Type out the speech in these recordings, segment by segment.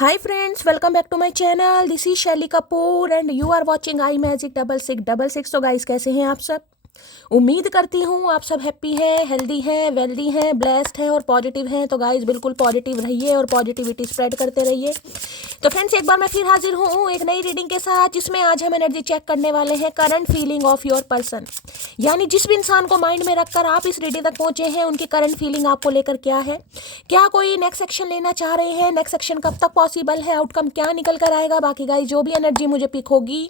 Hi friends, welcome back to my channel. This is Shelly Kapoor and you are watching I Magic 6666. तो guys कैसे हैं आप सब? उम्मीद करती हूँ आप सब हैप्पी हैं, हेल्दी हैं, वेल्दी हैं, ब्लेस्ड हैं और पॉजिटिव हैं। तो गाइस बिल्कुल पॉजिटिव रहिए और पॉजिटिविटी स्प्रेड करते रहिए। तो फ्रेंड्स एक बार मैं फिर हाजिर हूँ एक नई रीडिंग के साथ, जिसमें आज हम एनर्जी चेक करने वाले हैं current feeling of your person. यानी जिस भी इंसान को माइंड में रखकर आप इस रीडिंग तक पहुंचे हैं, उनकी करंट फीलिंग आपको लेकर क्या है, क्या कोई नेक्स्ट एक्शन लेना चाह रहे हैं, नेक्स्ट एक्शन कब तक पॉसिबल है, आउटकम क्या निकल कर आएगा। बाकी गाइस जो भी एनर्जी मुझे पिक होगी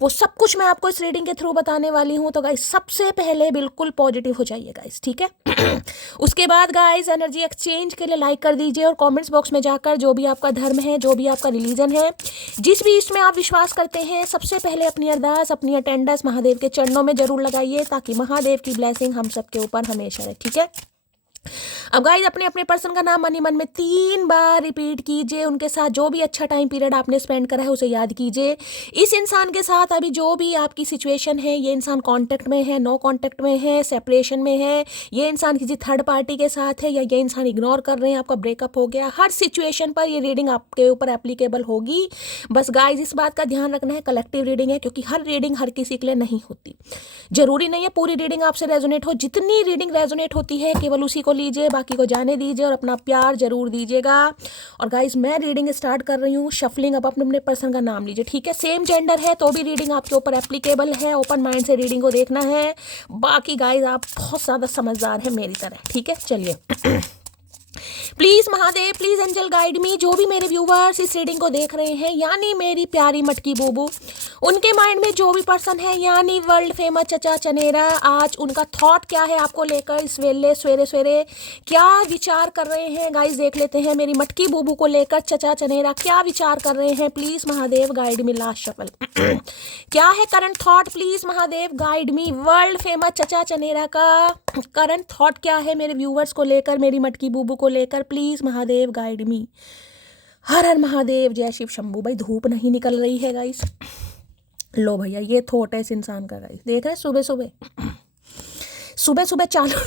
वो सब कुछ मैं आपको इस रीडिंग के थ्रू बताने वाली हूँ। तो गाइस सबसे पहले बिल्कुल पॉजिटिव हो जाइए गाइस, ठीक है। उसके बाद गाइस एनर्जी एक्सचेंज के लिए लाइक कर दीजिए और कमेंट्स बॉक्स में जाकर जो भी आपका धर्म है, जो भी आपका रिलीजन है, जिस भी इसमें आप विश्वास करते हैं, सबसे पहले अपनी अरदास, अपनी अटेंडेंस महादेव के चरणों में जरूर लगाइए, ताकि महादेव की ब्लेसिंग हम सबके ऊपर हमेशा रहे, ठीक है। अब गाइज अपने अपने पर्सन का नाम मन ही मन में 3 बार रिपीट कीजिए। उनके साथ जो भी अच्छा टाइम पीरियड आपने स्पेंड करा है उसे याद कीजिए। इस इंसान के साथ अभी जो भी आपकी सिचुएशन है, ये इंसान कांटेक्ट में है, नो कांटेक्ट में है, सेपरेशन में है, ये इंसान किसी थर्ड पार्टी के साथ है, या ये इंसान इग्नोर कर रहे हैं, आपका ब्रेकअप हो गया, हर सिचुएशन पर ये रीडिंग आपके ऊपर एप्लीकेबल होगी। बस गाइज इस बात का ध्यान रखना है, कलेक्टिव रीडिंग है, क्योंकि हर रीडिंग हर किसी के लिए नहीं होती। जरूरी नहीं है पूरी रीडिंग आपसे रेजोनेट हो, जितनी रीडिंग रेजोनेट होती है केवल उसी को लीजिए, बाकी को जाने दीजिए और अपना प्यार जरूर दीजिएगा। और गाइज मैं रीडिंग स्टार्ट कर रही हूँ शफलिंग। अब अपने अपने पर्सन का नाम लीजिए, ठीक है। सेम जेंडर है तो भी रीडिंग आपके ऊपर एप्लीकेबल है, ओपन माइंड से रीडिंग को देखना है। बाकी गाइज आप बहुत ज़्यादा समझदार हैं मेरी तरह, ठीक है। चलिए please Mahadev, please angel guide me. जो भी मेरे व्यूवर्स इस रीडिंग को देख रहे हैं, यानी मेरी प्यारी मटकी बूबू, उनके माइंड में जो भी पर्सन है, यानी वर्ल्ड फेमस चचा चनेरा, आज उनका थॉट क्या है आपको लेकर, इस वेले सवेरे सवेरे क्या विचार कर रहे हैं। गाइस देख लेते हैं मेरी मटकी बूबू को लेकर चचा चनेरा क्या विचार कर रहे हैं। Please Mahadev guide me. Last shuffle क्या है current through, please Mahadev guide me. World famous चचा चनेरा का करंट थॉट क्या है मेरे व्यूवर्स को लेकर, मेरी मटकी बूबू को लेकर, प्लीज महादेव गाइड मी। हर हर महादेव, जय शिव शंभू। भाई धूप नहीं निकल रही है गाइस। लो भैया ये थॉट है इस इंसान का गाइस, देख रहे सुबह सुबह चालू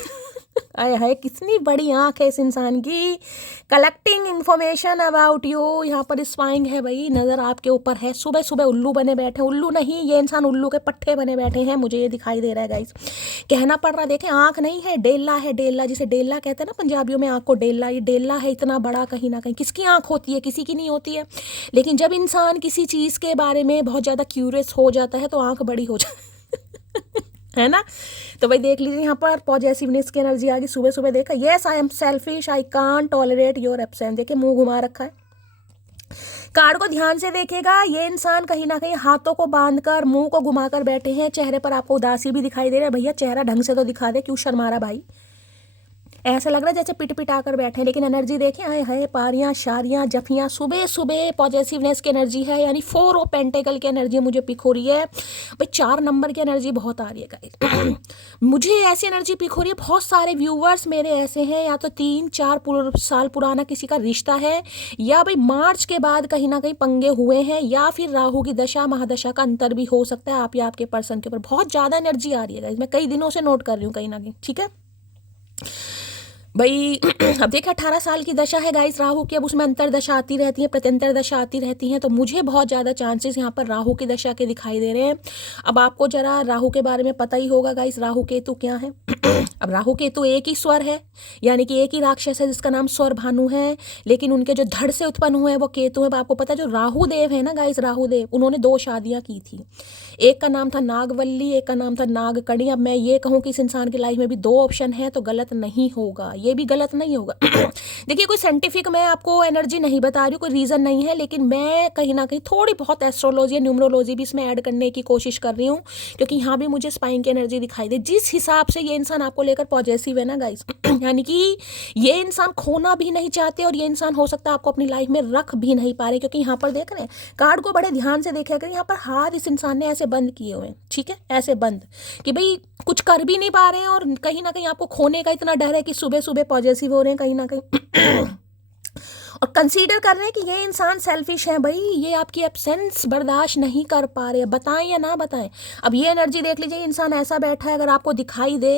आए हाय कितनी बड़ी आंख है इस इंसान की। कलेक्टिंग इंफॉर्मेशन अबाउट यू, यहाँ पर स्पाइंग है भाई, नज़र आपके ऊपर है। सुबह सुबह उल्लू बने बैठे, उल्लू नहीं ये इंसान उल्लू के पट्टे बने बैठे हैं, मुझे ये दिखाई दे रहा है गाइस। कहना पड़ रहा है, देखें आंख नहीं है, डेला है, डेला, जिसे डेला कहते हैं ना पंजाबियों में, आंख को डेला। ये डेला है इतना बड़ा, कहीं ना कहीं किसकी आंख होती है, किसी की नहीं होती है। लेकिन जब इंसान किसी चीज़ के बारे में बहुत ज़्यादा क्यूरियस हो जाता है तो आंख बड़ी हो जाती है ना। तो भाई देख लीजिए यहाँ पर पॉजिटिवनेस की एनर्जी आ गई। सुबह सुबह देखा, yes I am selfish, I can't tolerate your absence. देखिए मुंह घुमा रखा है। कार्ड को ध्यान से देखेगा, ये इंसान कहीं ना कहीं हाथों को बांधकर मुंह को घुमाकर बैठे हैं। चेहरे पर आपको उदासी भी दिखाई दे रहा है। भैया चेहरा ढंग से तो दिखा दे, क्यों शर्मा रहा भाई। ऐसा लग रहा है जैसे पिट पिटा कर बैठे हैं, लेकिन एनर्जी देखें, आए हाय पारियां शारियां जफियां, सुबह सुबह पॉजिटिवनेस की एनर्जी है। यानी 4 ऑफ पेंटेकल की एनर्जी मुझे पिक हो रही है भाई। 4 नंबर की एनर्जी बहुत आ रही है गाइस। मुझे ऐसी एनर्जी पिक हो रही है। बहुत सारे व्यूवर्स मेरे ऐसे हैं, या तो 3-4 साल पुराना किसी का रिश्ता है, या भाई मार्च के बाद कहीं ना कहीं पंगे हुए हैं, या फिर राहु की दशा महादशा का अंतर भी हो सकता है आप या आपके पर्सन के ऊपर। बहुत ज़्यादा एनर्जी आ रही है गाइस, मैं कई दिनों से नोट कर रही हूँ कहीं ना कहीं, ठीक है भाई। अब देखिए 18 साल की दशा है गाइस राहु की। अब उसमें अंतर दशा आती रहती है, प्रत्यंतर दशा आती रहती है, तो मुझे बहुत ज़्यादा चांसेस यहाँ पर राहु की दशा के दिखाई दे रहे हैं। अब आपको जरा राहु के बारे में पता ही होगा गाइस, राहु केतु क्या है। अब राहु केतु एक ही स्वर है, यानी कि एक ही राक्षस है जिसका नाम स्वर भानु है, लेकिन उनके जो धड़ से उत्पन्न हुए हैं वो केतु है। आपको पता है जो राहु देव है ना गाइस, राहु देव, उन्होंने 2 शादियाँ की थी। एक का नाम था नागवल्ली, एक का नाम था नागकड़ी। अब मैं ये कहूँ कि इस इंसान की लाइफ में भी 2 ऑप्शन है तो गलत नहीं होगा, ये भी गलत नहीं होगा। देखिए कोई साइंटिफिक मैं आपको एनर्जी नहीं बता रही हूँ, कोई रीज़न नहीं है, लेकिन मैं कहीं ना कहीं थोड़ी बहुत एस्ट्रोलॉजी या न्यूमरोलॉजी भी इसमें ऐड करने की कोशिश कर रही हूँ, क्योंकि यहाँ भी मुझे स्पाइन की एनर्जी दिखाई दे। जिस हिसाब से ये इंसान आपको लेकर पॉजिटिव है ना गाइस, यानी कि ये इंसान खोना भी नहीं चाहते, और ये इंसान हो सकता है आपको अपनी लाइफ में रख भी नहीं पा रहे, क्योंकि यहाँ पर देख रहे हैं कार्ड को बड़े ध्यान से देखा करें। यहाँ पर हाथ इस इंसान ने ऐसे बंद किए हुए हैं, ठीक है, ऐसे बंद कि भाई कुछ कर भी नहीं पा रहे हैं, और कहीं ना कहीं आपको खोने का इतना डर है कि सुबह सुबह पॉजिटिव हो रहे हैं कहीं ना कहीं। और कंसीडर कर रहे हैं कि ये इंसान सेल्फिश है भाई, ये आपकी एब्सेंस बर्दाश्त नहीं कर पा रहे, बताएं या ना बताएं। अब ये एनर्जी देख लीजिए, इंसान ऐसा बैठा है, अगर आपको दिखाई दे,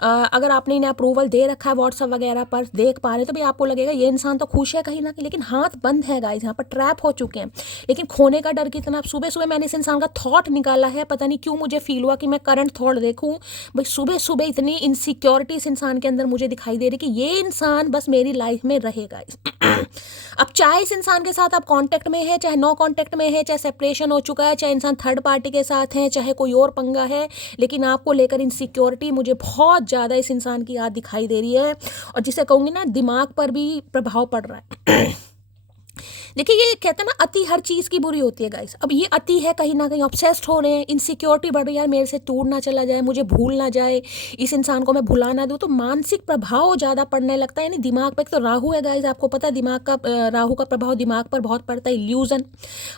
अगर आपने इन्हें अप्रूवल दे रखा है व्हाट्सअप वगैरह पर देख पा रहे हैं, तो भी आपको लगेगा ये इंसान तो खुश है कहीं ना कहीं, लेकिन हाथ बंद है गाइस, यहाँ पर ट्रैप हो चुके हैं। लेकिन खोने का डर कितना। सुबह सुबह मैंने इस इंसान का थॉट निकाला है, पता नहीं क्यों मुझे फील हुआ कि मैं करंट थॉट देखूं भाई। सुबह सुबह इतनी इनसिक्योरिटी इस इंसान के अंदर मुझे दिखाई दे रही कि ये इंसान बस मेरी लाइफ में रहेगा। अब चाहे इस इंसान के साथ आप कांटेक्ट में है, चाहे नो कांटेक्ट में है, चाहे सेपरेशन हो चुका है, चाहे इंसान थर्ड पार्टी के साथ है, चाहे कोई और पंगा है, लेकिन आपको लेकर इनसिक्योरिटी मुझे बहुत ज़्यादा इस इंसान की याद दिखाई दे रही है। और जिसे कहूँगी ना, दिमाग पर भी प्रभाव पड़ रहा है। देखिए, ये कहते हैं ना, अति हर चीज़ की बुरी होती है गाइस। अब ये अति है, कहीं ना कहीं ऑब्सेस्ड हो रहे हैं, इनसिक्योरिटी बढ़ रही है, यार मेरे से टूट ना चला जाए, मुझे भूल ना जाए, इस इंसान को मैं भुला ना दूँ, तो मानसिक प्रभाव ज़्यादा पड़ने लगता है। यानी दिमाग पर, एक तो राहु है गाइस, आपको पता है दिमाग का, राहु का प्रभाव दिमाग पर बहुत पड़ता है, इल्यूजन।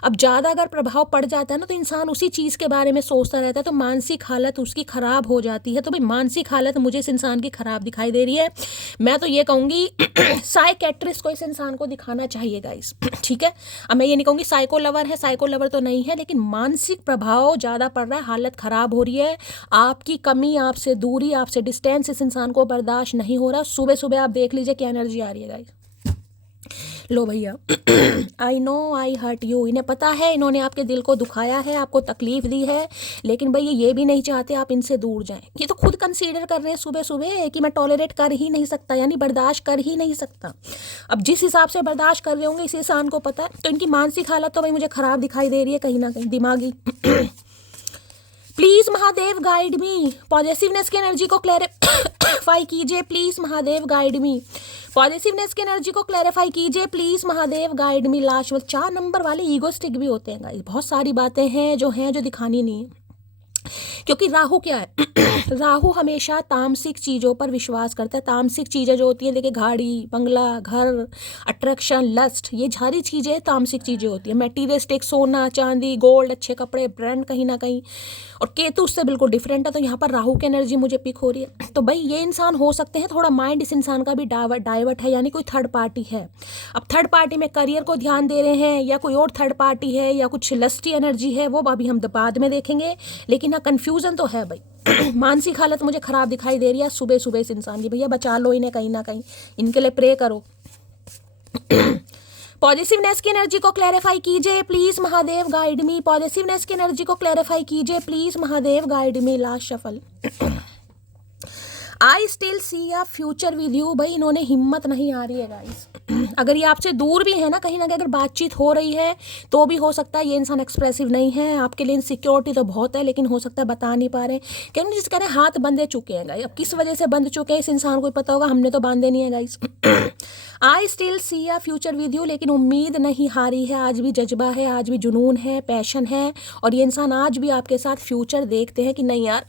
अब ज़्यादा अगर प्रभाव पड़ जाता है ना, तो इंसान उसी चीज़ के बारे में सोचता रहता है, तो मानसिक हालत उसकी ख़राब हो जाती है। तो भाई मानसिक हालत मुझे इस इंसान की ख़राब दिखाई दे रही है। मैं तो ये कहूँगी साइकेट्रिस्ट को इस इंसान को दिखाना चाहिए गाइस, ठीक है। अब मैं ये नहीं कहूँगी साइको लवर है, साइको लवर तो नहीं है, लेकिन मानसिक प्रभाव ज़्यादा पड़ रहा है, हालत ख़राब हो रही है, आपकी कमी, आपसे दूरी, आपसे डिस्टेंस इस इंसान को बर्दाश्त नहीं हो रहा। सुबह सुबह आप देख लीजिए क्या एनर्जी आ रही है गाइस। लो भैया, I know I hurt you, इन्हें पता है इन्होंने आपके दिल को दुखाया है, आपको तकलीफ दी है, लेकिन भाई ये भी नहीं चाहते आप इनसे दूर जाएं। ये तो खुद कंसीडर कर रहे हैं सुबह सुबह कि मैं टॉलरेट कर ही नहीं सकता, यानी बर्दाश्त कर ही नहीं सकता। अब जिस हिसाब से बर्दाश्त कर रहे होंगे इस इंसान को पता है, तो इनकी मानसिक हालत तो भाई मुझे ख़राब दिखाई दे रही है कहीं ना कहीं, दिमागी। Please Mahadev guide me, positiveness की एनर्जी को क्लैरिफाई कीजिए please Mahadev guide me, positiveness की एनर्जी को क्लैरिफाई कीजिए please Mahadev guide me. Last में 4 नंबर वाले ईगोस्टिक भी होते हैं गाइस, बहुत सारी बातें हैं जो दिखानी नहीं है, क्योंकि राहु क्या है राहु हमेशा तामसिक चीज़ों पर विश्वास करता है। तामसिक चीज़ें जो होती हैं, देखिए गाड़ी, बंगला, घर, अट्रैक्शन, लस्ट, ये सारी चीज़ें तामसिक चीज़ें होती हैं। मटेरियलिस्टिक, सोना चांदी, गोल्ड, अच्छे कपड़े, ब्रांड कहीं ना कहीं। और केतु उससे बिल्कुल डिफरेंट है, तो यहाँ पर राहु की एनर्जी मुझे पिक हो रही है। तो भाई ये इंसान हो सकते हैं थोड़ा माइंड इस इंसान का भी डाइवर्ट है, यानी कोई थर्ड पार्टी है। अब थर्ड पार्टी में करियर को ध्यान दे रहे हैं, या कोई और थर्ड पार्टी है, या कुछ लस्टी एनर्जी है, वो अभी हम बाद में देखेंगे। लेकिन हाँ, कन्फ्यूज़न तो है भाई। मानसिक हालत मुझे ख़राब दिखाई दे रही है सुबह सुबह इस इंसान की। भैया बचा लो इन्हें कहीं ना कहीं, इनके लिए प्रे करो। पॉजिटिवनेस की एनर्जी को क्लैरिफाई कीजिए please Mahadev guide me, positiveness की एनर्जी को क्लैरिफाई कीजिए please Mahadev guide me. Last shuffle. I still see a future with you, भाई इन्होंने हिम्मत नहीं आ रही है गाइस। अगर ये आपसे दूर भी है ना, कहीं ना कहीं अगर बातचीत हो रही है, तो भी हो सकता है ये इंसान एक्सप्रेसिव नहीं है, आपके लिए इनसिक्योरिटी तो बहुत है, लेकिन हो सकता है बता नहीं पा रहे। क्योंकि जिस कह रहे हैं हाथ बंधे चुके हैं गाइस। अब किस वजह से बंध चुके हैं इस इंसान को पता होगा, हमने तो बांधे नहीं है guys. I still see a future with you, लेकिन उम्मीद नहीं हारी है, आज भी जज्बा है, आज भी जुनून है, पैशन है, और ये इंसान आज भी आपके साथ फ्यूचर देखते हैं कि नहीं यार,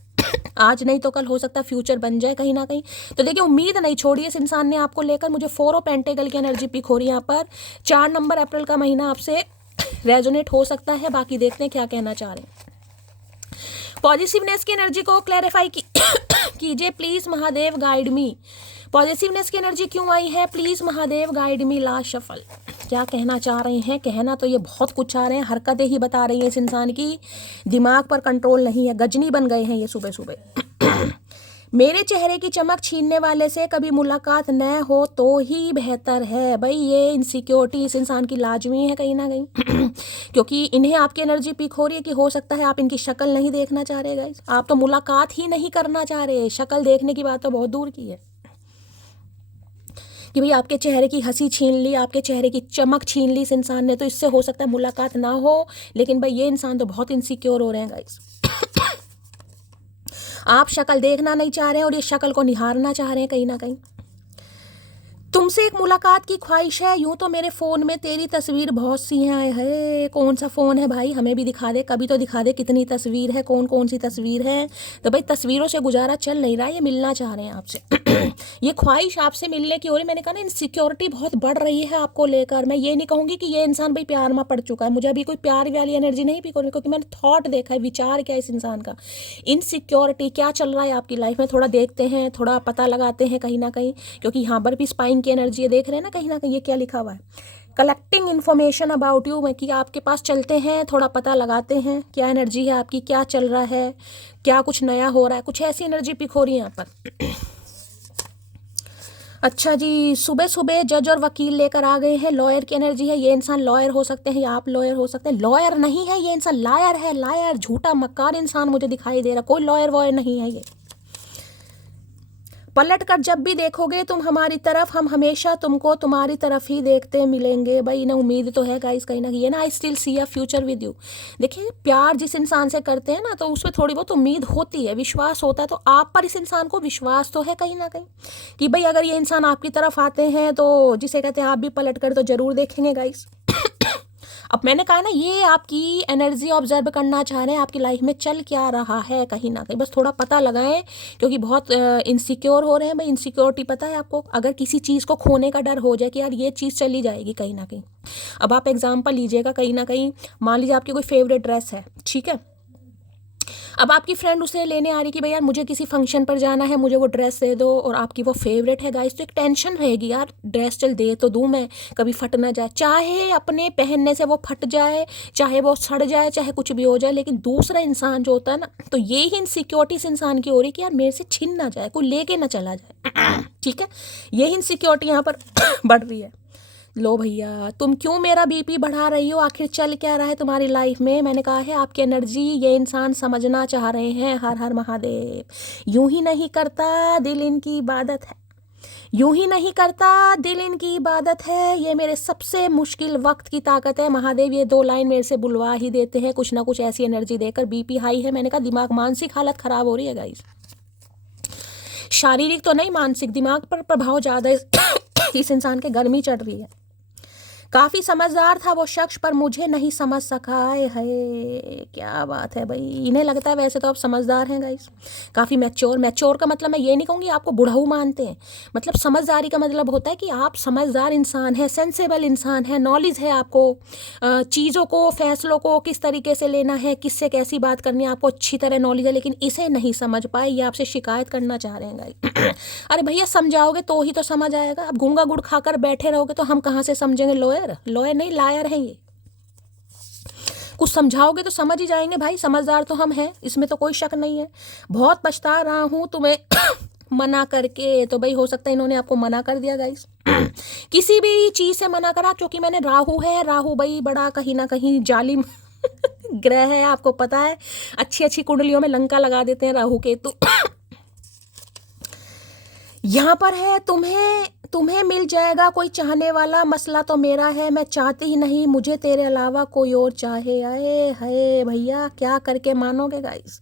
आज नहीं तो कल हो सकता फ्यूचर बन जाए कहीं ना कहीं। तो देखिए, उम्मीद नहीं छोड़ी इस इंसान ने आपको लेकर। मुझे 4 ऑफ पेंटेकल की एनर्जी पिक हो रही है यहाँ पर। 4 नंबर अप्रैल का महीना आपसे रेजोनेट हो सकता है, बाकी देखते हैं क्या कहना चाह रहे हैं। पॉजिटिवनेस की एनर्जी को क्लैरिफाई कीजिए please Mahadev guide me, positiveness की एनर्जी क्यों आई है please Mahadev guide me. Last shuffle. क्या कहना चाह रहे हैं, कहना तो ये बहुत कुछ चाह रहे हैं, हरकतें ही बता रही हैं इस इंसान की, दिमाग पर कंट्रोल नहीं है, गजनी बन गए हैं ये सुबह सुबह। मेरे चेहरे की चमक छीनने वाले से कभी मुलाकात न हो तो ही बेहतर है। भाई ये इनसिक्योरिटी इस इंसान की लाजमी है कहीं ना कहीं। क्योंकि इन्हें आपकी एनर्जी पिक हो रही है कि हो सकता है आप इनकी शक्ल नहीं देखना चाह रहे गाइस, आप तो मुलाकात ही नहीं करना चाह रहे, शक्ल देखने की बात तो बहुत दूर की है कि भाई आपके चेहरे की हंसी छीन ली, आपके चेहरे की चमक छीन ली इस इंसान ने, तो इससे हो सकता है मुलाकात ना हो। लेकिन भाई ये इंसान तो बहुत इनसिक्योर हो रहे हैं गाइस। आप शक्ल देखना नहीं चाह रहे हैं और ये शक्ल को निहारना चाह रहे हैं कहीं ना कहीं। तुमसे एक मुलाकात की ख्वाहिश है, यूं तो मेरे फ़ोन में तेरी तस्वीर बहुत सी हैं। है कौन सा फ़ोन है भाई, हमें भी दिखा दे, कभी तो दिखा दे कितनी तस्वीर है, कौन कौन सी तस्वीर है। तो भाई तस्वीरों से गुजारा चल नहीं रहा है, ये मिलना चाह रहे हैं आपसे। ये ख्वाहिश आपसे मिलने की हो रही, मैंने कहा ना इनसिक्योरिटी बहुत बढ़ रही है आपको लेकर। मैं ये नहीं कहूँगी कि ये इंसान भाई प्यार में पड़ चुका है, मुझे अभी कोई प्यार वाली एनर्जी नहीं पिक हो रही, क्योंकि मैंने थॉट देखा है, विचार क्या है इस इंसान का, इनसिक्योरिटी क्या चल रहा है आपकी लाइफ में, थोड़ा देखते हैं, थोड़ा पता लगाते हैं कहीं ना कहीं, क्योंकि यहाँ पर भी स्पाइन की एनर्जी है, देख रहे हैं ना कहीं ये क्या लिखा हुआ है, कलेक्टिंग इन्फॉर्मेशन अबाउट यू, में कि आपके पास चलते हैं, थोड़ा पता लगाते हैं क्या एनर्जी है आपकी, क्या चल रहा है, क्या कुछ नया हो रहा है, कुछ ऐसी एनर्जी पिक हो रही है यहाँ पर। अच्छा जी, सुबह सुबह जज और वकील लेकर आ गए हैं, लॉयर की एनर्जी है, ये इंसान लॉयर हो सकते हैं या आप लॉयर हो सकते हैं, लॉयर नहीं है ये इंसान, लायर है, लायर, झूठा मक्कार इंसान मुझे दिखाई दे रहा, कोई लॉयर वॉयर नहीं है ये। पलट कर जब भी देखोगे तुम हमारी तरफ, हम हमेशा तुमको तुम्हारी तरफ ही देखते मिलेंगे। भाई ना उम्मीद तो है गाइस कहीं ना कहीं, ना I still see a future with you. देखिए प्यार जिस इंसान से करते हैं ना, तो उसमें थोड़ी बहुत उम्मीद होती है, विश्वास होता है, तो आप पर इस इंसान को विश्वास तो है कहीं ना कहीं कि भाई अगर ये इंसान आपकी तरफ आते हैं तो जिसे कहते हैं आप भी पलट कर तो जरूर देखेंगे गाइस। अब मैंने कहा ना ये आपकी एनर्जी ऑब्जर्व करना चाह रहे हैं, आपकी लाइफ में चल क्या रहा है कहीं ना कहीं, बस थोड़ा पता लगाएं, क्योंकि बहुत इनसिक्योर हो रहे हैं भाई। इनसिक्योरिटी पता है आपको, अगर किसी चीज़ को खोने का डर हो जाए कि यार ये चीज़ चली जाएगी कहीं ना कहीं। अब आप एग्जाम्पल लीजिएगा, कहीं ना कहीं मान लीजिए आपकी कोई फेवरेट ड्रेस है, ठीक है, अब आपकी फ्रेंड उसे लेने आ रही कि भाई यार मुझे किसी फंक्शन पर जाना है, मुझे वो ड्रेस दे दो, और आपकी वो फेवरेट है गाइस, तो एक टेंशन रहेगी यार ड्रेस चल दे तो दूँ मैं, कभी फट ना जाए, चाहे अपने पहनने से वो फट जाए, चाहे वो सड़ जाए, चाहे कुछ भी हो जाए, लेकिन दूसरा इंसान जो होता है ना, तो ये ही इनसिक्योरिटी इस इंसान की हो रही कि यार मेरे से छिन ना जाए, कोई लेके ना चला जाए। ठीक है, यही इनसिक्योरिटी यहाँ पर बढ़ रही है। लो भैया तुम क्यों मेरा बीपी बढ़ा रही हो, आखिर चल क्या रहा है तुम्हारी लाइफ में। मैंने कहा है आपकी एनर्जी ये इंसान समझना चाह रहे हैं। हर हर महादेव। यूं ही नहीं करता दिल इनकी इबादत है, यूं ही नहीं करता दिल इनकी इबादत है, ये मेरे सबसे मुश्किल वक्त की ताकत है। महादेव ये 2 लाइन मेरे से बुलवा ही देते हैं कुछ ना कुछ ऐसी एनर्जी देकर। बीपी हाई है, मैंने कहा दिमाग, मानसिक हालत खराब हो रही है गाइस, शारीरिक तो नहीं, मानसिक, दिमाग पर प्रभाव ज़्यादा इस इंसान के, गर्मी चढ़ रही है। काफ़ी समझदार था वो शख्स पर मुझे नहीं समझ सका है। क्या बात है भाई, इन्हें लगता है वैसे तो आप समझदार हैं गाइस, काफ़ी मैच्योर। मैच्योर का मतलब मैं ये नहीं कहूँगी आपको बुढ़ऊ मानते हैं, मतलब समझदारी का मतलब होता है कि आप समझदार इंसान हैं, सेंसेबल इंसान है, नॉलेज है आपको चीज़ों को, फैसलों को किस तरीके से लेना है, किससे कैसी बात करनी है, आपको अच्छी तरह नॉलेज है, लेकिन इसे नहीं समझ पाए, ये आपसे शिकायत करना चाह रहे हैं गाइस। अरे भैया समझाओगे तो ही तो समझ आएगा, अब गूंगा गुड़ खाकर बैठे रहोगे तो हम कहाँ से समझेंगे। लॉयर नहीं लायर हैं ये, कुछ समझाओगे तो समझ ही जाएंगे भाई, समझदार तो हम हैं, इसमें तो कोई शक नहीं है। बहुत पछता रहा हूँ तुम्हें मना करके, तो भाई हो सकता है इन्होंने आपको मना कर दिया गाइस। किसी भी चीज़ से मना करा, क्योंकि मैंने राहु है, राहु भाई बड़ा कहीं ना कहीं जालिम ग्रह है, आपको पता है, अच्छी अच्छी कुंडलियों में लंका लगा देते हैं राहु के। तो यहाँ पर है तुम्हें मिल जाएगा कोई चाहने वाला, मसला तो मेरा है, मैं चाहती ही नहीं मुझे तेरे अलावा कोई और चाहे। आए हाय भैया क्या करके मानोगे गाइस।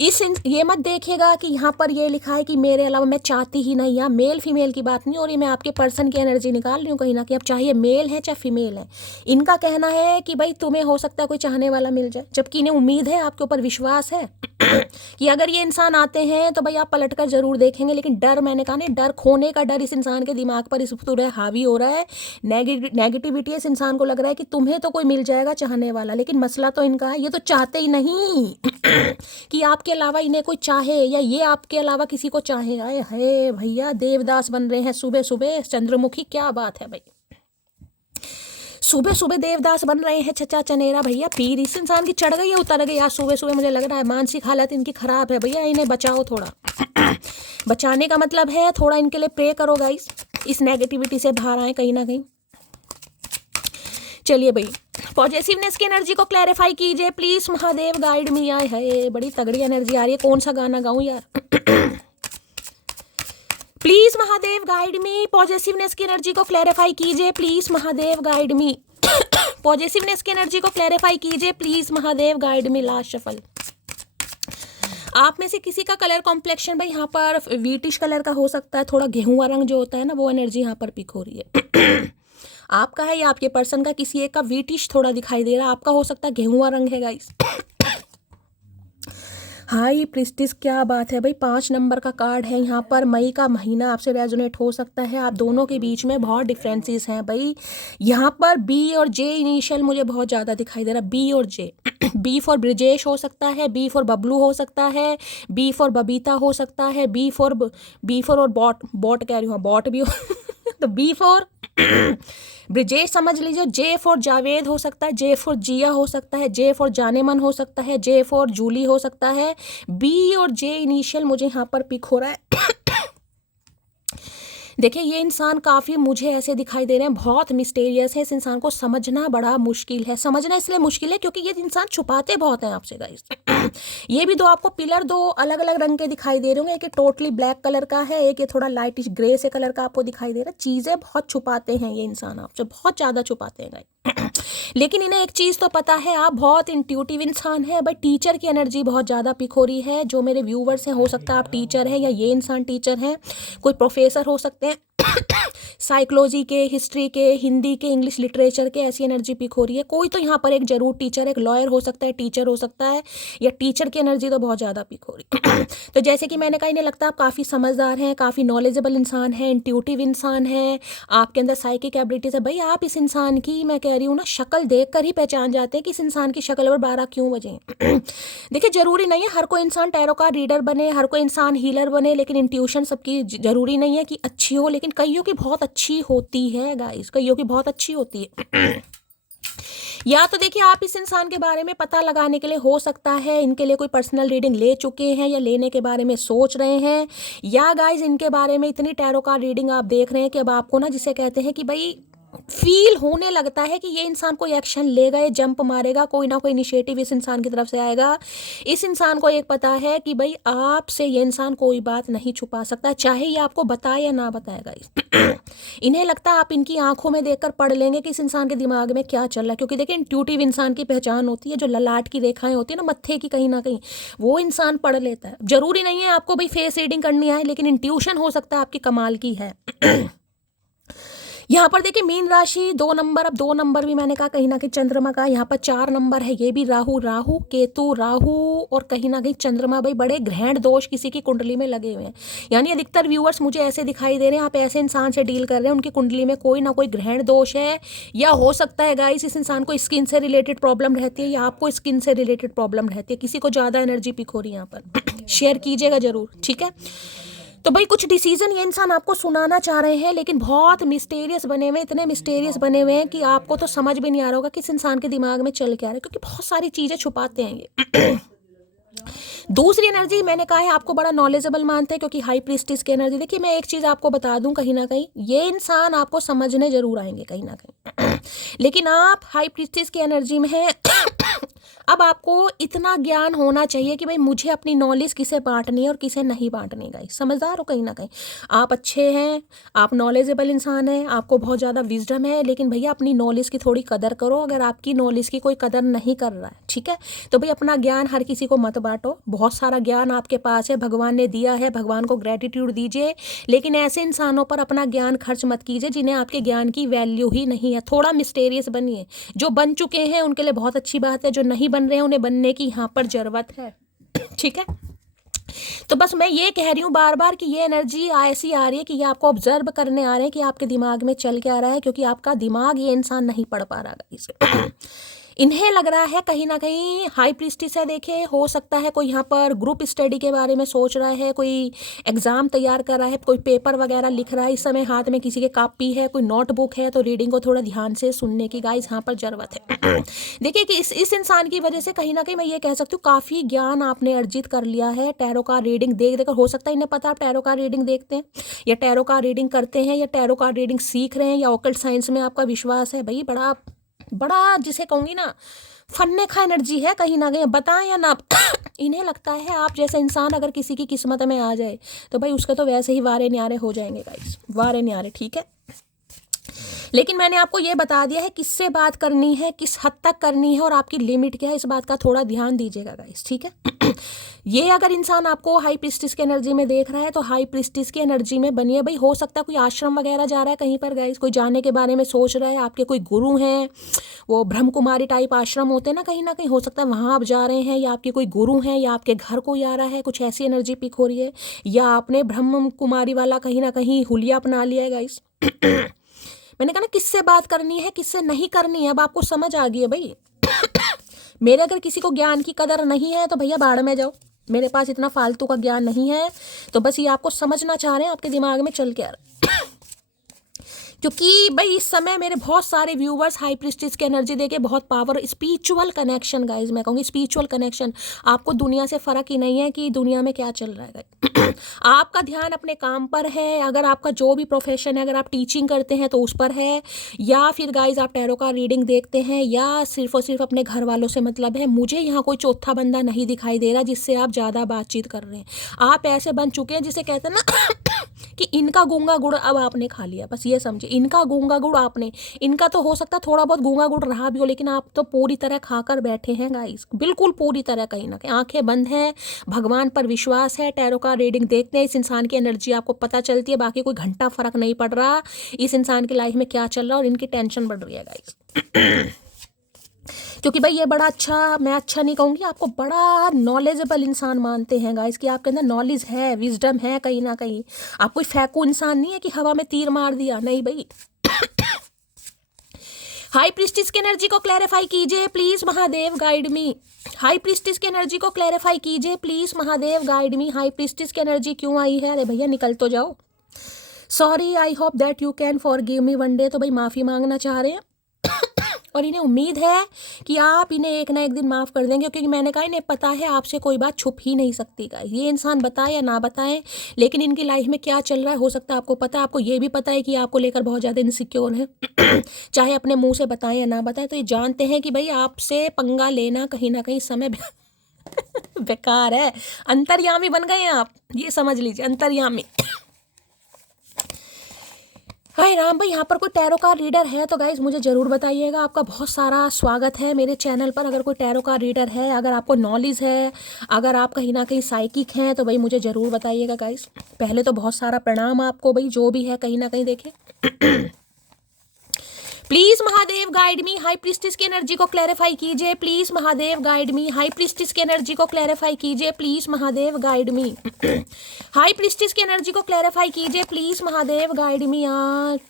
ये मत देखिएगा कि यहाँ पर ये लिखा है कि मेरे अलावा, मैं चाहती ही नहीं, यहाँ मेल फीमेल की बात नहीं हो रही, मैं आपके पर्सन की एनर्जी निकाल रही हूँ कहीं ना कहीं। अब चाहे मेल है चाहे फीमेल है, इनका कहना है कि भाई तुम्हें हो सकता है कोई चाहने वाला मिल जाए, जबकि इन्हें उम्मीद है, आपके ऊपर विश्वास है कि अगर ये इंसान आते हैं तो भाई आप पलट कर जरूर देखेंगे। लेकिन डर, मैंने कहा ना, डर खोने का डर इस इंसान के दिमाग पर इस पूरे हावी हो रहा है। नेगेटिविटी इस इंसान को लग रहा है कि तुम्हें तो कोई मिल जाएगा चाहने वाला, लेकिन मसला तो इनका है, ये तो चाहते ही नहीं कि आपके अलावा इन्हें कोई चाहे, या ये आपके अलावा किसी को चाहे। आए है भैया, देवदास बन रहे हैं सुबह सुबह, चंद्रमुखी, क्या बात है भाई, सुबह सुबह देवदास बन रहे हैं चचा चनेरा। भैया पीर इस इंसान की चढ़ गई है, उतर गई आज सुबह सुबह, मुझे लग रहा है मानसिक हालत इनकी खराब है भैया, इन्हें बचाओ थोड़ा। बचाने का मतलब है थोड़ा इनके लिए प्रे करो गाइस, इस नेगेटिविटी से बाहर आए कहीं ना कहीं। चलिए भाई, पॉजिटिवनेस की एनर्जी को क्लैरिफाई कीजिए प्लीज, महादेव गाइड मी। आए है बड़ी तगड़ी एनर्जी आ रही है, कौन सा गाना गाऊं यार। Please Mahadev guide me, positiveness की एनर्जी को क्लैरिफाई कीजिए please, Mahadev guide me. Positiveness की एनर्जी को क्लैरिफाई कीजिए please, Mahadev guide me. Last shuffle. आप में से किसी का कलर कॉम्प्लेक्शन भाई यहाँ पर व्हीटिश कलर का हो सकता है, थोड़ा गेहुआ रंग जो होता है ना, वो एनर्जी यहाँ पर पिक हो रही है। आपका है या आपके पर्सन का, किसी एक का व्हीटिश थोड़ा दिखाई दे रहा है, आपका हो सकता है गेहुआ रंग है गाइस। हाई प्रिस्टिस, क्या बात है भाई, 5 नंबर का कार्ड है यहाँ पर। मई का महीना आपसे रेजोनेट हो सकता है। आप दोनों के बीच में बहुत डिफरेंसेस हैं भाई। यहाँ पर बी और जे इनिशियल मुझे बहुत ज़्यादा दिखाई दे रहा है, बी और जे। बी फॉर ब्रिजेश हो सकता है, बी फॉर बबलू हो सकता है, बी फॉर बबीता हो सकता है, बी फॉर और बॉट कह रही हूँ, बॉट भी हो तो बी फॉर ब्रिजेश समझ लीजिए, जे फॉर जावेद हो सकता है, जे फॉर जिया हो सकता है, जे फॉर जानेमन हो सकता है, जे फॉर जूली हो सकता है। बी और जे इनिशियल मुझे यहाँ पर पिक हो रहा है। देखिए ये इंसान काफ़ी मुझे ऐसे दिखाई दे रहे हैं, बहुत मिस्टीरियस है। इस इंसान को समझना बड़ा मुश्किल है। समझना इसलिए मुश्किल है क्योंकि ये इंसान छुपाते बहुत हैं आपसे गाइस। ये भी दो दो अलग अलग रंग के दिखाई दे रहे होंगे। एक ये टोटली ब्लैक कलर का है, एक ये थोड़ा लाइटिश ग्रे से कलर का आपको दिखाई दे रहा है। चीज़ें बहुत छुपाते हैं ये इंसान आपसे, बहुत ज़्यादा छुपाते हैं गाइस। लेकिन इन्हें एक चीज़ तो पता है, आप बहुत इंट्यूटिव इंसान है। बट टीचर की एनर्जी बहुत ज़्यादा पिक हो रही है। जो मेरे व्यूवर्स हैं, हो सकता है आप टीचर हैं या ये इंसान टीचर हैं, कोई प्रोफेसर हो सकते हैं, साइकोलॉजी के, हिस्ट्री के, हिंदी के, इंग्लिश लिटरेचर के, ऐसी एनर्जी पिक हो रही है। कोई तो यहाँ पर एक जरूर टीचर, एक लॉयर हो सकता है, टीचर हो सकता है, या टीचर की एनर्जी तो बहुत ज़्यादा पिक हो रही है। तो जैसे कि मैंने कहा, इन्हें लगता है आप काफ़ी समझदार हैं, काफ़ी नॉलेजेबल इंसान हैं, इंट्यूटिव इंसान हैं, आपके अंदर साइकिक एबिलिटीज है। भाई आप इस इंसान की, मैं कह रही हूँ ना, शक्ल देख कर ही पहचान जाते हैं कि इस इंसान की शक्ल पर 12 क्यों बजे। देखिए जरूरी नहीं है हर कोई इंसान टैरो का रीडर बने, हर कोई इंसान हीलर बने, लेकिन इंट्यूशन सबकी जरूरी नहीं है कि अच्छी हो, लेकिन कईयों की बहुत अच्छी होती है गाइस, कईयों की बहुत अच्छी होती है। या तो देखिए आप इस इंसान के बारे में पता लगाने के लिए, हो सकता है इनके लिए कोई पर्सनल रीडिंग ले चुके हैं या लेने के बारे में सोच रहे हैं, या गाइस इनके बारे में इतनी टैरो का रीडिंग आप देख रहे हैं कि अब आपको ना, जिसे कहते हैं कि भाई फील होने लगता है कि ये इंसान कोई एक्शन लेगा, ये जंप मारेगा, कोई ना कोई इनिशिएटिव इस इंसान की तरफ से आएगा। इस इंसान को एक पता है कि भाई आपसे ये इंसान कोई बात नहीं छुपा सकता, चाहे ये आपको बताए या ना बताएगा। इन्हें लगता है आप इनकी आंखों में देखकर पढ़ लेंगे कि इस इंसान के दिमाग में क्या चल रहा है। क्योंकि देखिए इंट्यूटिव इंसान की पहचान होती है, जो ललाट की रेखाएं होती है ना मत्थे की, कहीं ना कहीं वो इंसान पढ़ लेता है। जरूरी नहीं है आपको भाई फेस रीडिंग करनी है, लेकिन इंट्यूशन हो सकता है आपकी कमाल की है। यहाँ पर देखिए मीन राशि 2 नंबर, अब 2 नंबर भी मैंने कहा कहीं ना कहीं चंद्रमा का। यहाँ पर 4 नंबर है, ये भी राहु केतु, राहु और कहीं ना कहीं चंद्रमा। भाई बड़े ग्रहण दोष किसी की कुंडली में लगे हुए हैं। यानी अधिकतर व्यूअर्स मुझे ऐसे दिखाई दे रहे हैं, आप ऐसे इंसान से डील कर रहे हैं, उनकी कुंडली में कोई ना कोई ग्रहण दोष है, या हो सकता है गाइस इस इंसान को स्किन से रिलेटेड प्रॉब्लम रहती है, या आपको स्किन से रिलेटेड प्रॉब्लम रहती है। किसी को ज़्यादा एनर्जी पिक हो रही है यहाँ पर, शेयर कीजिएगा जरूर, ठीक है। तो भाई कुछ डिसीजन ये इंसान आपको सुनाना चाह रहे हैं, लेकिन बहुत मिस्टीरियस बने हुए, इतने मिस्टीरियस बने हुए हैं कि आपको तो समझ भी नहीं आ रहा होगा कि इस इंसान के दिमाग में चल क्या रहा है, क्योंकि बहुत सारी चीज़ें छुपाते हैं ये। दूसरी एनर्जी मैंने कहा है आपको बड़ा नॉलेजेबल मानते हैं, क्योंकि हाई प्रीस्टिस की एनर्जी। देखिए मैं एक चीज़ आपको बता दूं, कहीं ना कहीं ये इंसान आपको समझने जरूर आएंगे कहीं ना कहीं, लेकिन आप हाई प्रीस्टिस की एनर्जी में हैं। अब आपको इतना ज्ञान होना चाहिए कि भाई मुझे अपनी नॉलेज किसे बांटनी है और किसे नहीं बांटनी। गाइस समझदार हो कहीं ना कहीं, आप अच्छे हैं, आप नॉलेजेबल इंसान हैं, आपको बहुत ज़्यादा विजडम है, लेकिन भैया अपनी नॉलेज की थोड़ी कदर करो। अगर आपकी नॉलेज की कोई कदर नहीं कर रहा है, ठीक है, तो भाई अपना ज्ञान हर किसी को मत बांटो। बहुत सारा ज्ञान आपके पास है, भगवान ने दिया है, भगवान को ग्रेटिट्यूड दीजिए, लेकिन ऐसे इंसानों पर अपना ज्ञान खर्च मत कीजिए जिन्हें आपके ज्ञान की वैल्यू ही नहीं है। थोड़ा मिस्टेरियस बनिए। जो बन चुके हैं उनके लिए बहुत अच्छी बात है, जो नहीं बन रहे हैं उन्हें बनने की यहाँ पर जरूरत है, ठीक है। तो बस मैं ये कह रही हूँ बार बार कि ये एनर्जी ऐसी आ रही है कि ये आपको ऑब्जर्व करने आ रहे हैं कि आपके दिमाग में चल क्या रहा है, क्योंकि आपका दिमाग ये इंसान नहीं पढ़ पा रहा है। इन्हें लग रहा है कहीं ना कहीं हाई प्रीस्टिस है। देखे हो सकता है कोई यहाँ पर ग्रुप स्टडी के बारे में सोच रहा है, कोई एग्जाम तैयार कर रहा है, कोई पेपर वगैरह लिख रहा है, इस समय हाथ में किसी के कॉपी है, कोई नोटबुक है, तो रीडिंग को थोड़ा ध्यान से सुनने की गाइस यहाँ पर जरूरत है। देखिए कि इस इंसान की वजह से कहीं ना कहीं मैं ये कह सकती हूँ काफ़ी ज्ञान आपने अर्जित कर लिया है टैरो का रीडिंग देख देकर। हो सकता है इन्हें पता आप टैरो का रीडिंग देखते हैं या टैरो का रीडिंग करते हैं या टैरो का रीडिंग सीख रहे हैं या ऑकल्ट साइंस में आपका विश्वास है। भाई बड़ा बड़ा जिसे कहूँगी ना फन्ने का एनर्जी है कहीं ना कहीं, बताएं या ना। इन्हें लगता है आप जैसे इंसान अगर किसी की किस्मत में आ जाए तो भाई उसके तो वैसे ही वारे न्यारे हो जाएंगे गाइस, वारे न्यारे, ठीक है। लेकिन मैंने आपको ये बता दिया है किससे बात करनी है, किस हद तक करनी है और आपकी लिमिट क्या है, इस बात का थोड़ा ध्यान दीजिएगा गाइस, ठीक है। ये अगर इंसान आपको हाई प्रीस्टिस की एनर्जी में देख रहा है तो हाई प्रीस्टिस की एनर्जी में बनिए भाई। हो सकता है कोई आश्रम वगैरह जा रहा है कहीं पर गाइस, कोई जाने के बारे में सोच रहा है, आपके कोई गुरु हैं, वो ब्रह्म कुमारी टाइप आश्रम होते हैं ना कहीं हो सकता है वहाँ आप जा रहे हैं, या आपके कोई गुरु हैं, या आपके घर कोई आ रहा है, कुछ ऐसी एनर्जी पिक हो रही है, या आपने ब्रह्म कुमारी वाला कहीं ना कहीं हुलिया अपना लिया है गाइस। मैंने कहा ना किससे बात करनी है किससे नहीं करनी है, अब आपको समझ आ गई है भाई। मेरे अगर किसी को ज्ञान की कदर नहीं है तो भैया बाढ़ में जाओ, मेरे पास इतना फालतू का ज्ञान नहीं है। तो बस ये आपको समझना चाह रहे हैं, आपके दिमाग में चल के आ रहा है। क्योंकि भाई इस समय मेरे बहुत सारे व्यूवर्स हाई प्रीस्टिस की एनर्जी देके बहुत पावर, स्पिरिचुअल कनेक्शन गाइज, मैं कहूँगी स्पिरिचुअल कनेक्शन। आपको दुनिया से फर्क ही नहीं है कि दुनिया में क्या चल रहा है। आपका ध्यान अपने काम पर है, अगर आपका जो भी प्रोफेशन है, अगर आप टीचिंग करते हैं तो उस पर है, या फिर गाइज आप टैरो का रीडिंग देखते हैं, या सिर्फ और सिर्फ अपने घर वालों से मतलब है। मुझे यहाँ कोई चौथा बंदा नहीं दिखाई दे रहा जिससे आप ज़्यादा बातचीत कर रहे हैं। आप ऐसे बन चुके हैं जिसे कहते हैं ना कि इनका गूंगा गुड़ अब आपने खा लिया, बस ये समझे, इनका गूंगा गुड़ आपने, इनका तो हो सकता है थोड़ा बहुत गूंगा गुड़ रहा भी हो, लेकिन आप तो पूरी तरह खाकर बैठे हैं गाइस, बिल्कुल पूरी तरह, कहीं ना कहीं आंखें बंद हैं, भगवान पर विश्वास है, टैरो का रीडिंग देखते हैं, इस इंसान की एनर्जी आपको पता चलती है, बाकी कोई घंटा फर्क नहीं पड़ रहा इस इंसान की लाइफ में क्या चल रहा है, और इनकी टेंशन बढ़ रही है गाइस। क्योंकि भाई ये बड़ा अच्छा, मैं अच्छा नहीं कहूँगी, आपको बड़ा नॉलेजेबल इंसान मानते हैं गाइस, कि आपके अंदर नॉलेज है, विजडम है कहीं ना कहीं। आप कोई फैकू इंसान नहीं है कि हवा में तीर मार दिया, नहीं भाई। हाई प्रीस्टिस की एनर्जी को क्लैरिफाई कीजिए please Mahadev, guide me. High priestess की एनर्जी को क्लैरिफाई कीजिए please Mahadev, guide me. High priestess की एनर्जी क्यों आई है? अरे भैया निकल तो जाओ। Sorry, I hope that you can forgive me one day. तो भाई माफ़ी मांगना चाह रहे हैं और इन्हें उम्मीद है कि आप इन्हें एक ना एक दिन माफ़ कर देंगे, क्योंकि मैंने कहा इन्हें पता है आपसे कोई बात छुप ही नहीं सकती। का ये इंसान बताए या ना बताए, लेकिन इनकी लाइफ में क्या चल रहा है हो सकता है आपको पता है। आपको ये भी पता है कि आपको लेकर बहुत ज़्यादा इनसिक्योर है। चाहे अपने मुंह से बताएं या ना बताएं, तो ये जानते हैं कि भाई आपसे पंगा लेना कहीं ना कहीं समय बेकार है। अंतर्यामी बन गए हैं आप, ये समझ लीजिए, अंतर्यामी। हाय राम भाई, यहाँ पर कोई टैरो का रीडर है तो गाइज मुझे ज़रूर बताइएगा। आपका बहुत सारा स्वागत है मेरे चैनल पर। अगर कोई टैरो का रीडर है, अगर आपको नॉलेज है, अगर आप कहीं ना कहीं साइकिक हैं, तो भाई मुझे ज़रूर बताइएगा गाइज। पहले तो बहुत सारा प्रणाम आपको भाई, जो भी है कहीं ना कहीं देखे। Please Mahadev guide me. High priestess की एनर्जी को क्लैरिफाई कीजिए please Mahadev, guide me. High priestess की एनर्जी को क्लैरिफाई कीजिए please Mahadev, guide me. High priestess की एनर्जी को क्लैरिफाई कीजिए please Mahadev, guide me.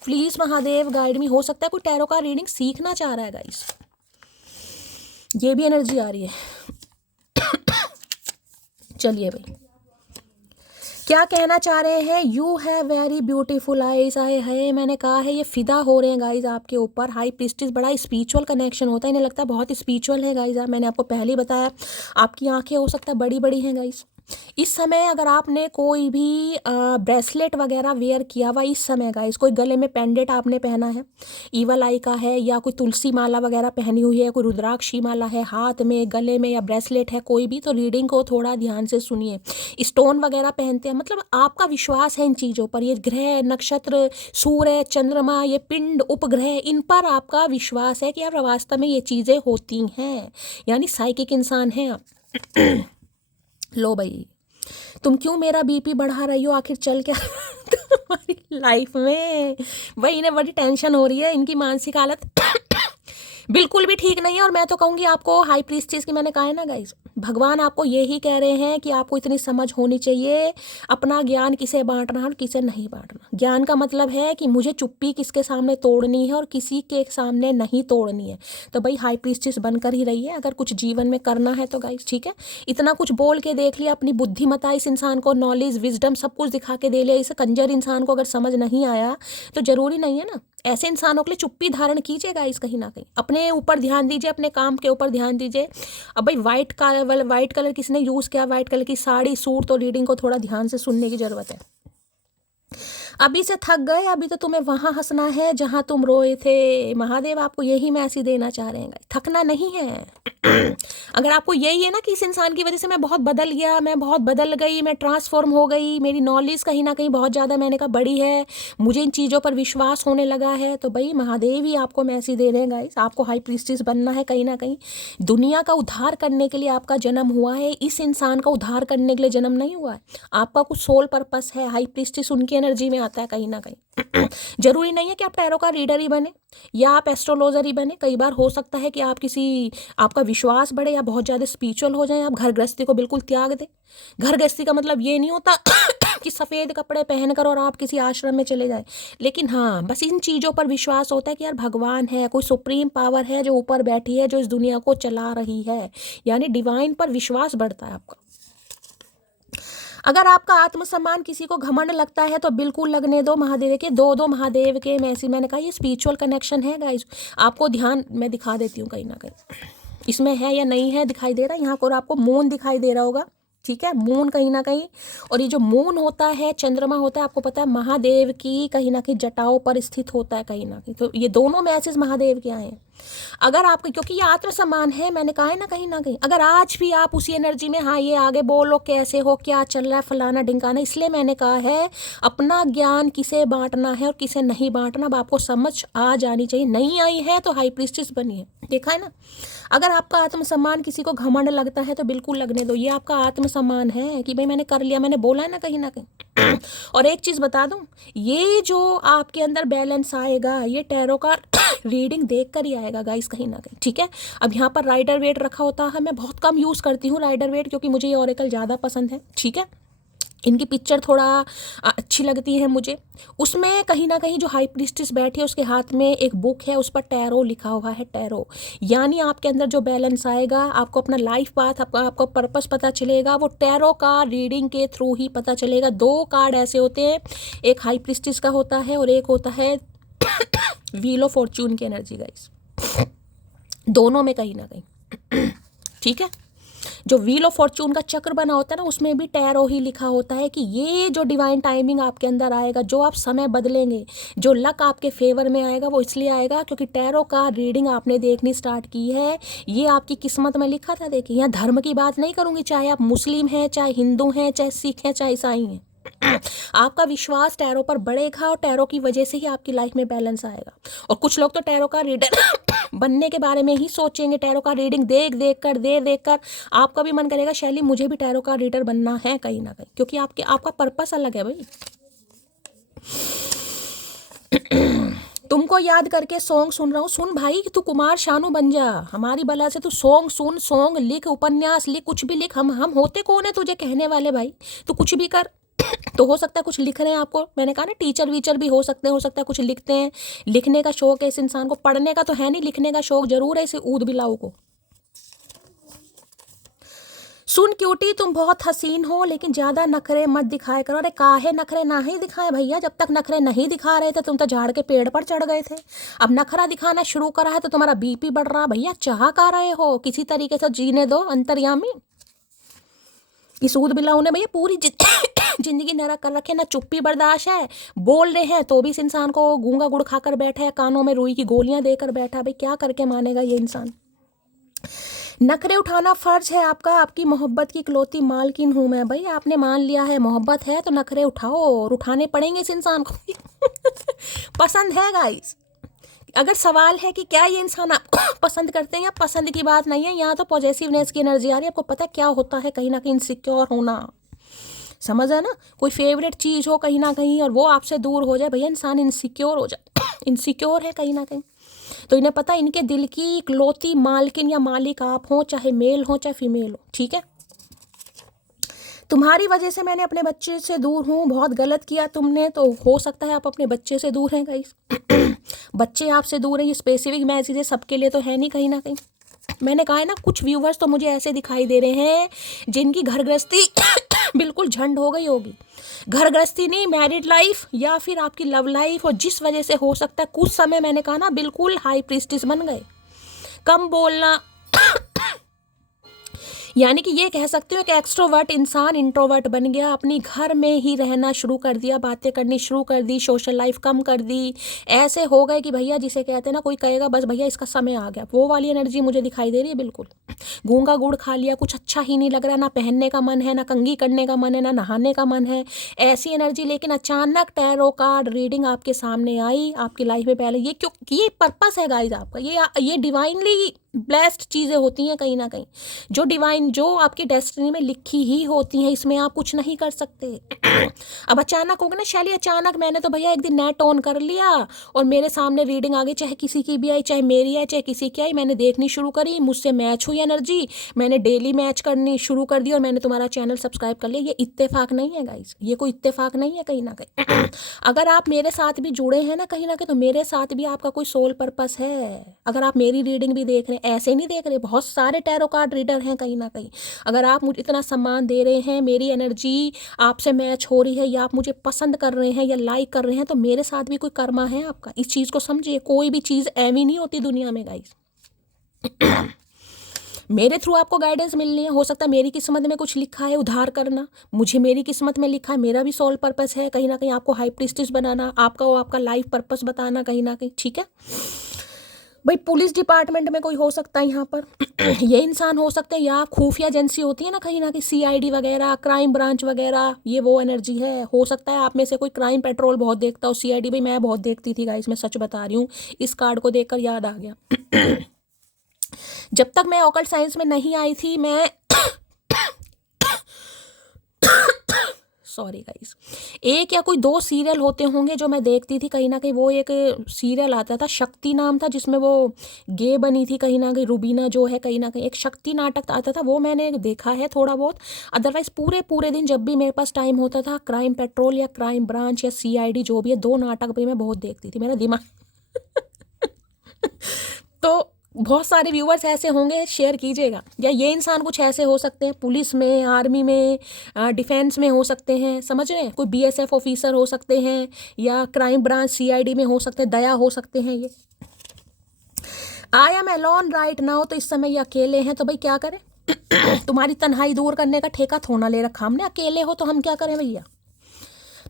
Please Mahadev guide me. हो सकता है कोई टैरो का रीडिंग सीखना चाह रहा है गाइस, ये भी एनर्जी आ रही है। चलिए भाई, क्या कहना चाह रहे हैं? You have very beautiful eyes. आए है, मैंने कहा है ये फिदा हो रहे हैं गाइज आपके ऊपर। हाई प्रीस्टिस बड़ा स्पिरिचुअल कनेक्शन होता है, इन्हें लगता है बहुत स्पिरिचुअल है गाइज। मैंने आपको पहले ही बताया, आपकी आंखें हो सकता है बड़ी बड़ी हैं गाइज। इस समय अगर आपने कोई भी ब्रेसलेट वगैरह वेयर किया हुआ इस समय गाइस, कोई गले में पेंडेंट आपने पहना है, ईवल आई का है, या कोई तुलसी माला वगैरह पहनी हुई है, कोई रुद्राक्षी माला है हाथ में, गले में, या ब्रेसलेट है कोई भी, तो रीडिंग को थोड़ा ध्यान से सुनिए। स्टोन वगैरह पहनते हैं, मतलब आपका विश्वास है इन चीज़ों पर, ये ग्रह नक्षत्र, सूर्य, चंद्रमा, ये पिंड, उपग्रह, इन पर आपका विश्वास है कि यार वास्तव में ये चीज़ें होती हैं, यानी साइकिक इंसान हैं आप। लो भाई, तुम क्यों मेरा बीपी बढ़ा रही हो? आखिर चल क्या तुम्हारी लाइफ में? भाई इन्हें बड़ी टेंशन हो रही है, इनकी मानसिक हालत बिल्कुल भी ठीक नहीं है। और मैं तो कहूँगी आपको, हाई प्रीस्टिस की मैंने कहा है ना गाइस, भगवान आपको ये ही कह रहे हैं कि आपको इतनी समझ होनी चाहिए अपना ज्ञान किसे बांटना और किसे नहीं बांटना। ज्ञान का मतलब है कि मुझे चुप्पी किसके सामने तोड़नी है और किसी के सामने नहीं तोड़नी है। तो भाई हाई प्रीस्टिस बनकर ही रही है अगर कुछ जीवन में करना है तो गाइस, ठीक है। इतना कुछ बोल के देख लिया, अपनी बुद्धिमत्ता इस इंसान को, नॉलेज, विजडम सब कुछ दिखा के दे लिया। इस कंजर इंसान को अगर समझ नहीं आया तो जरूरी नहीं है ना, ऐसे इंसानों के लिए चुप्पी धारण कीजिएगा। इस कहीं ना कहीं अपने ऊपर ध्यान दीजिए, अपने काम के ऊपर ध्यान दीजिए। अब भाई व्हाइट कलर किसने यूज़ किया, व्हाइट कलर की साड़ी, सूट, तो रीडिंग को थोड़ा ध्यान से सुनने की ज़रूरत है। अभी से थक गए, अभी तो तुम्हें वहाँ हंसना है जहाँ तुम रोए थे। महादेव आपको यही मैसेज देना चाह रहे हैं, थकना नहीं है। अगर आपको यही है ना कि इस इंसान की वजह से मैं बहुत बदल गया, मैं बहुत बदल गई, मैं ट्रांसफॉर्म हो गई, मेरी नॉलेज कहीं ना कहीं बहुत ज़्यादा मैंने कहा बड़ी है, मुझे इन चीज़ों पर विश्वास होने लगा है, तो भाई महादेव ही आपको मैसेज दे रहे हैं गाइस, आपको हाई प्रीस्टिस बनना है। कहीं ना कहीं दुनिया का उद्धार करने के लिए आपका जन्म हुआ है, इस इंसान का उद्धार करने के लिए जन्म नहीं हुआ है। आपका कुछ सोल पर्पस है, हाई प्रीस्टिस उनकी एनर्जी में आता है कहीं ना कहीं। जरूरी नहीं है कि आप टैरो का रीडर ही बने या आप एस्ट्रोलॉजर ही बने। कई बार हो सकता है कि आप आपका विश्वास बढ़े या बहुत ज़्यादा स्पिरिचुअल हो जाए, आप घर गृहस्थी को बिल्कुल त्याग दें। घर गृहस्थी का मतलब ये नहीं होता कि सफ़ेद कपड़े पहनकर और आप किसी आश्रम में चले जाएं, लेकिन हाँ बस इन चीज़ों पर विश्वास होता है कि यार भगवान है, कोई सुप्रीम पावर है जो ऊपर बैठी है, जो इस दुनिया को चला रही है, यानी डिवाइन पर विश्वास बढ़ता है आपका। अगर आपका आत्मसम्मान किसी को घमंड लगता है तो बिल्कुल लगने दो। महादेव के दो महादेव के मैंने कहा ये स्पिरिचुअल कनेक्शन है गाइस, आपको ध्यान मैं दिखा देती हूँ कहीं ना कहीं इसमें है या नहीं है, दिखाई दे रहा है यहाँ पर आपको मून दिखाई दे रहा होगा, ठीक है, मून कहीं ना कहीं। और ये जो मून होता है, चंद्रमा होता है, आपको पता है महादेव की कहीं ना कहीं जटाओं पर स्थित होता है कहीं ना कहीं, तो ये दोनों मैसेज महादेव के आए हैं। अगर आपके, क्योंकि ये आत्मसम्मान है, मैंने कहा है ना कहीं ना कहीं, अगर आज भी आप उसी एनर्जी में, हाँ ये आगे बोलो कैसे हो, क्या चल रहा है, फलाना ढिंकाना, इसलिए मैंने कहा है अपना ज्ञान किसे बांटना है और किसे नहीं बांटना, अब आपको समझ आ जानी चाहिए। नहीं आई है तो हाई प्रीस्टिस बनिए, देखा है ना। अगर आपका आत्मसम्मान किसी को घमंड लगता है तो बिल्कुल लगने दो, ये आपका आत्मसम्मान है कि भाई मैंने कर लिया, मैंने बोला है ना कहीं ना कहीं। और एक चीज़ बता दूं, ये जो आपके अंदर बैलेंस आएगा ये टैरो का रीडिंग देख कर ही आएगा गाइस कहीं ना कहीं, ठीक है। अब यहाँ पर राइडर वेट रखा होता है, मैं बहुत कम यूज़ करती हूँ राइडर वेट, क्योंकि मुझे ये ऑरेकल ज़्यादा पसंद है, ठीक है। इनकी पिक्चर थोड़ा अच्छी लगती है मुझे। उसमें कहीं ना कहीं जो हाई प्रीस्टिस बैठी है उसके हाथ में एक बुक है, उस पर टैरो लिखा हुआ है, टैरो। यानी आपके अंदर जो बैलेंस आएगा, आपको अपना लाइफ पाथ, आपको पर्पस पता चलेगा, वो टैरो का रीडिंग के थ्रू ही पता चलेगा। 2 कार्ड ऐसे होते हैं, एक हाई प्रीस्टिस का होता है और एक होता है व्हील ऑफ फॉर्च्यून की एनर्जी गाइस, दोनों में कहीं ना कहीं, ठीक है। जो व्हील ऑफ फॉर्च्यून का चक्र बना होता है ना, उसमें भी टैरो ही लिखा होता है कि ये जो डिवाइन टाइमिंग आपके अंदर आएगा, जो आप समय बदलेंगे, जो लक आपके फेवर में आएगा, वो इसलिए आएगा क्योंकि टैरो का रीडिंग आपने देखनी स्टार्ट की है। ये आपकी किस्मत में लिखा था। देखिए यहाँ धर्म की बात नहीं करूँगी, चाहे आप मुस्लिम हैं, चाहे हिंदू हैं, चाहे सिख हैं, चाहे ईसाई हैं, आपका विश्वास टैरो पर बढ़ेगा और टैरो की वजह से ही आपकी लाइफ में बैलेंस आएगा। और कुछ लोग तो टैरो का रीडर बनने के बारे में ही सोचेंगे, टैरो का रीडिंग देख कर आपका भी मन करेगा शैली मुझे भी टैरो का रीडर बनना है कहीं ना कहीं, क्योंकि आपका पर्पस अलग है भाई। तुमको याद करके सॉन्ग सुन रहा हूँ, सुन भाई कि तू कुमार शानू बन जा, हमारी बला से तू सॉन्ग सुन, सॉन्ग लिख, उपन्यास लिख, कुछ भी लिख। हम होते कौन है तुझे कहने वाले भाई, तू कुछ भी कर। तो हो सकता है कुछ लिख रहे हैं आपको, मैंने कहा ना टीचर वीचर भी हो सकते हैं, हो सकता है कुछ लिखते हैं, लिखने का शौक है इस इंसान को, पढ़ने का तो है नहीं, लिखने का शौक जरूर है इसे ऊद बिलाऊ को। सुन क्यूटी तुम बहुत हसीन हो लेकिन ज्यादा नखरे मत दिखाए करो। अरे काहे नखरे ना ही दिखाए भैया, जब तक नखरे नहीं दिखा रहे थे तुम तो झाड़ के पेड़ पर चढ़ गए थे। अब नखरा दिखाना शुरू करा है तो तुम्हारा बीपी बढ़ रहा भैया, चाह का रहे हो, किसी तरीके से जीने दो अंतर्यामी। इस ऊद बिलाऊ ने भैया पूरी जिंदगी नरक कर रखे, ना चुप्पी बर्दाश्त है, बोल रहे हैं तो भी इस इंसान को गूंगा गुड़ खाकर बैठा है, कानों में रुई की गोलियां देकर बैठा है। भाई क्या करके मानेगा ये इंसान। नखरे उठाना फर्ज है आपका, आपकी मोहब्बत की इकलौती मालकिन हूं मैं। भाई आपने मान लिया है मोहब्बत है तो नखरे उठाओ, और उठाने पड़ेंगे इस इंसान को। पसंद है गाइस, अगर सवाल है कि क्या ये इंसान आपको पसंद करते हैं, या पसंद की बात नहीं है, यहाँ तो पॉजिटिवनेस की एनर्जी आ रही है। आपको पता है क्या होता है, कहीं ना कहीं इनसिक्योर होना, समझ है ना, कोई फेवरेट चीज़ हो कहीं ना कहीं और वो आपसे दूर हो जाए, भैया इंसान इनसिक्योर हो जाए, इनसिक्योर है कहीं ना कहीं। तो इन्हें पता है इनके दिल की इकलौती मालकिन या मालिक आप हो, चाहे मेल हो चाहे फीमेल हो, ठीक है। तुम्हारी वजह से मैंने अपने बच्चे से दूर हूँ, बहुत गलत किया तुमने, तो हो सकता है आप अपने बच्चे से दूर हैं गाइस। बच्चे आपसे दूर हैं, ये स्पेसिफिक मैसेज है, सबके लिए तो है नहीं कहीं ना कहीं। मैंने कहा है ना कुछ व्यूवर्स तो मुझे ऐसे दिखाई दे रहे हैं जिनकी घर गृहस्थी बिल्कुल झंड हो गई होगी, घर गृहस्थी नहीं, मैरिड लाइफ या फिर आपकी लव लाइफ, और जिस वजह से हो सकता है कुछ समय मैंने कहा ना बिल्कुल हाई प्रीस्टिस बन गए। कम बोलना, यानी कि ये कह सकते हो कि एक्सट्रोवर्ट इंसान इंट्रोवर्ट बन गया, अपनी घर में ही रहना शुरू कर दिया, बातें करनी शुरू कर दी, सोशल लाइफ कम कर दी, ऐसे हो गए कि भैया जिसे कहते हैं ना, कोई कहेगा बस भैया इसका समय आ गया, वो वाली एनर्जी मुझे दिखाई दे रही है बिल्कुल। गूंगा गुड़ खा लिया, कुछ अच्छा ही नहीं लग रहा, ना पहनने का मन है, ना कंघी करने का मन है, ना नहाने का मन है, ऐसी एनर्जी। लेकिन अचानक टैरो कार्ड रीडिंग आपके सामने आई आपकी लाइफ में। पहले ये क्यों, ये पर्पस है गाइस आपका, ये डिवाइनली ब्लेस्ड चीज़ें होती हैं कहीं ना कहीं, जो डिवाइन, जो आपकी डेस्टिनी में लिखी ही होती हैं, इसमें आप कुछ नहीं कर सकते। अब अचानक होगा ना शैली, अचानक मैंने तो भैया एक दिन नेट ऑन कर लिया और मेरे सामने रीडिंग आ गई, चाहे किसी की भी आई, चाहे मेरी आई, चाहे किसी की आई, मैंने देखनी शुरू करी, मुझसे मैच हुई एनर्जी, मैंने डेली मैच करनी शुरू कर दी और मैंने तुम्हारा चैनल सब्सक्राइब कर लिया। ये इत्तेफाक नहीं है गाइस, ये कोई इत्तेफाक नहीं है कहीं ना कहीं। अगर आप मेरे साथ भी जुड़े हैं ना कहीं ना कहीं, तो मेरे साथ भी आपका कोई सोल पर्पस है। अगर आप मेरी रीडिंग भी देख रहे हैं, ऐसे नहीं देख रहे, बहुत सारे टैरो कार्ड रीडर हैं कहीं ना कहीं। अगर आप मुझे इतना सम्मान दे रहे हैं, मेरी एनर्जी आपसे मैच हो रही है, या आप मुझे पसंद कर रहे हैं या लाइक कर रहे हैं, तो मेरे साथ भी कोई कर्मा है आपका। इस चीज़ को समझिए, कोई भी चीज़ ऐवी नहीं होती दुनिया में गाइस। मेरे थ्रू आपको गाइडेंस मिलनी है, हो सकता है मेरी किस्मत में कुछ लिखा है उधार करना, मुझे मेरी किस्मत में लिखा है, मेरा भी सोल पर्पस है कहीं ना कहीं आपको हाई प्रीस्टिस बनाना, आपका वो आपका लाइफ पर्पस बताना कहीं ना कहीं, ठीक है भाई। पुलिस डिपार्टमेंट में कोई हो सकता है यहाँ पर, ये इंसान हो सकते हैं, या खुफिया एजेंसी होती है ना कहीं ना कहीं, सीआईडी वगैरह, क्राइम ब्रांच वगैरह, ये वो एनर्जी है। हो सकता है आप में से कोई क्राइम पेट्रोल बहुत देखता हो, सीआईडी भाई मैं बहुत देखती थी गाइस, मैं सच बता रही हूँ, इस कार्ड को देखकर याद आ गया। जब तक मैं ऑकल्ट साइंस में नहीं आई थी, मैं सॉरी गाइस, एक या कोई दो सीरियल होते होंगे जो मैं देखती थी कहीं ना कहीं। वो एक सीरियल आता था, शक्ति नाम था, जिसमें वो गे बनी थी कहीं ना कहीं, रूबीना जो है कहीं ना कहीं, एक शक्ति नाटक आता था, वो मैंने देखा है थोड़ा बहुत। अदरवाइज पूरे दिन जब भी मेरे पास टाइम होता था, क्राइम पेट्रोल या क्राइम ब्रांच या सीआईडी जो भी है, दो नाटक भी मैं बहुत देखती थी, मेरा दिमाग तो बहुत सारे व्यूअर्स ऐसे होंगे, शेयर कीजिएगा। या ये इंसान कुछ ऐसे हो सकते हैं, पुलिस में, आर्मी में, डिफेंस में हो सकते हैं, समझ रहे हैं, कोई बीएसएफ ऑफिसर हो सकते हैं, या क्राइम ब्रांच सीआईडी में हो सकते हैं, दया हो सकते हैं ये। I am alone right now, तो इस समय ये अकेले हैं, तो भाई क्या करें। तुम्हारी तन्हाई दूर करने का ठेका थोड़ा ले रखा हमने, अकेले हो तो हम क्या करें भैया।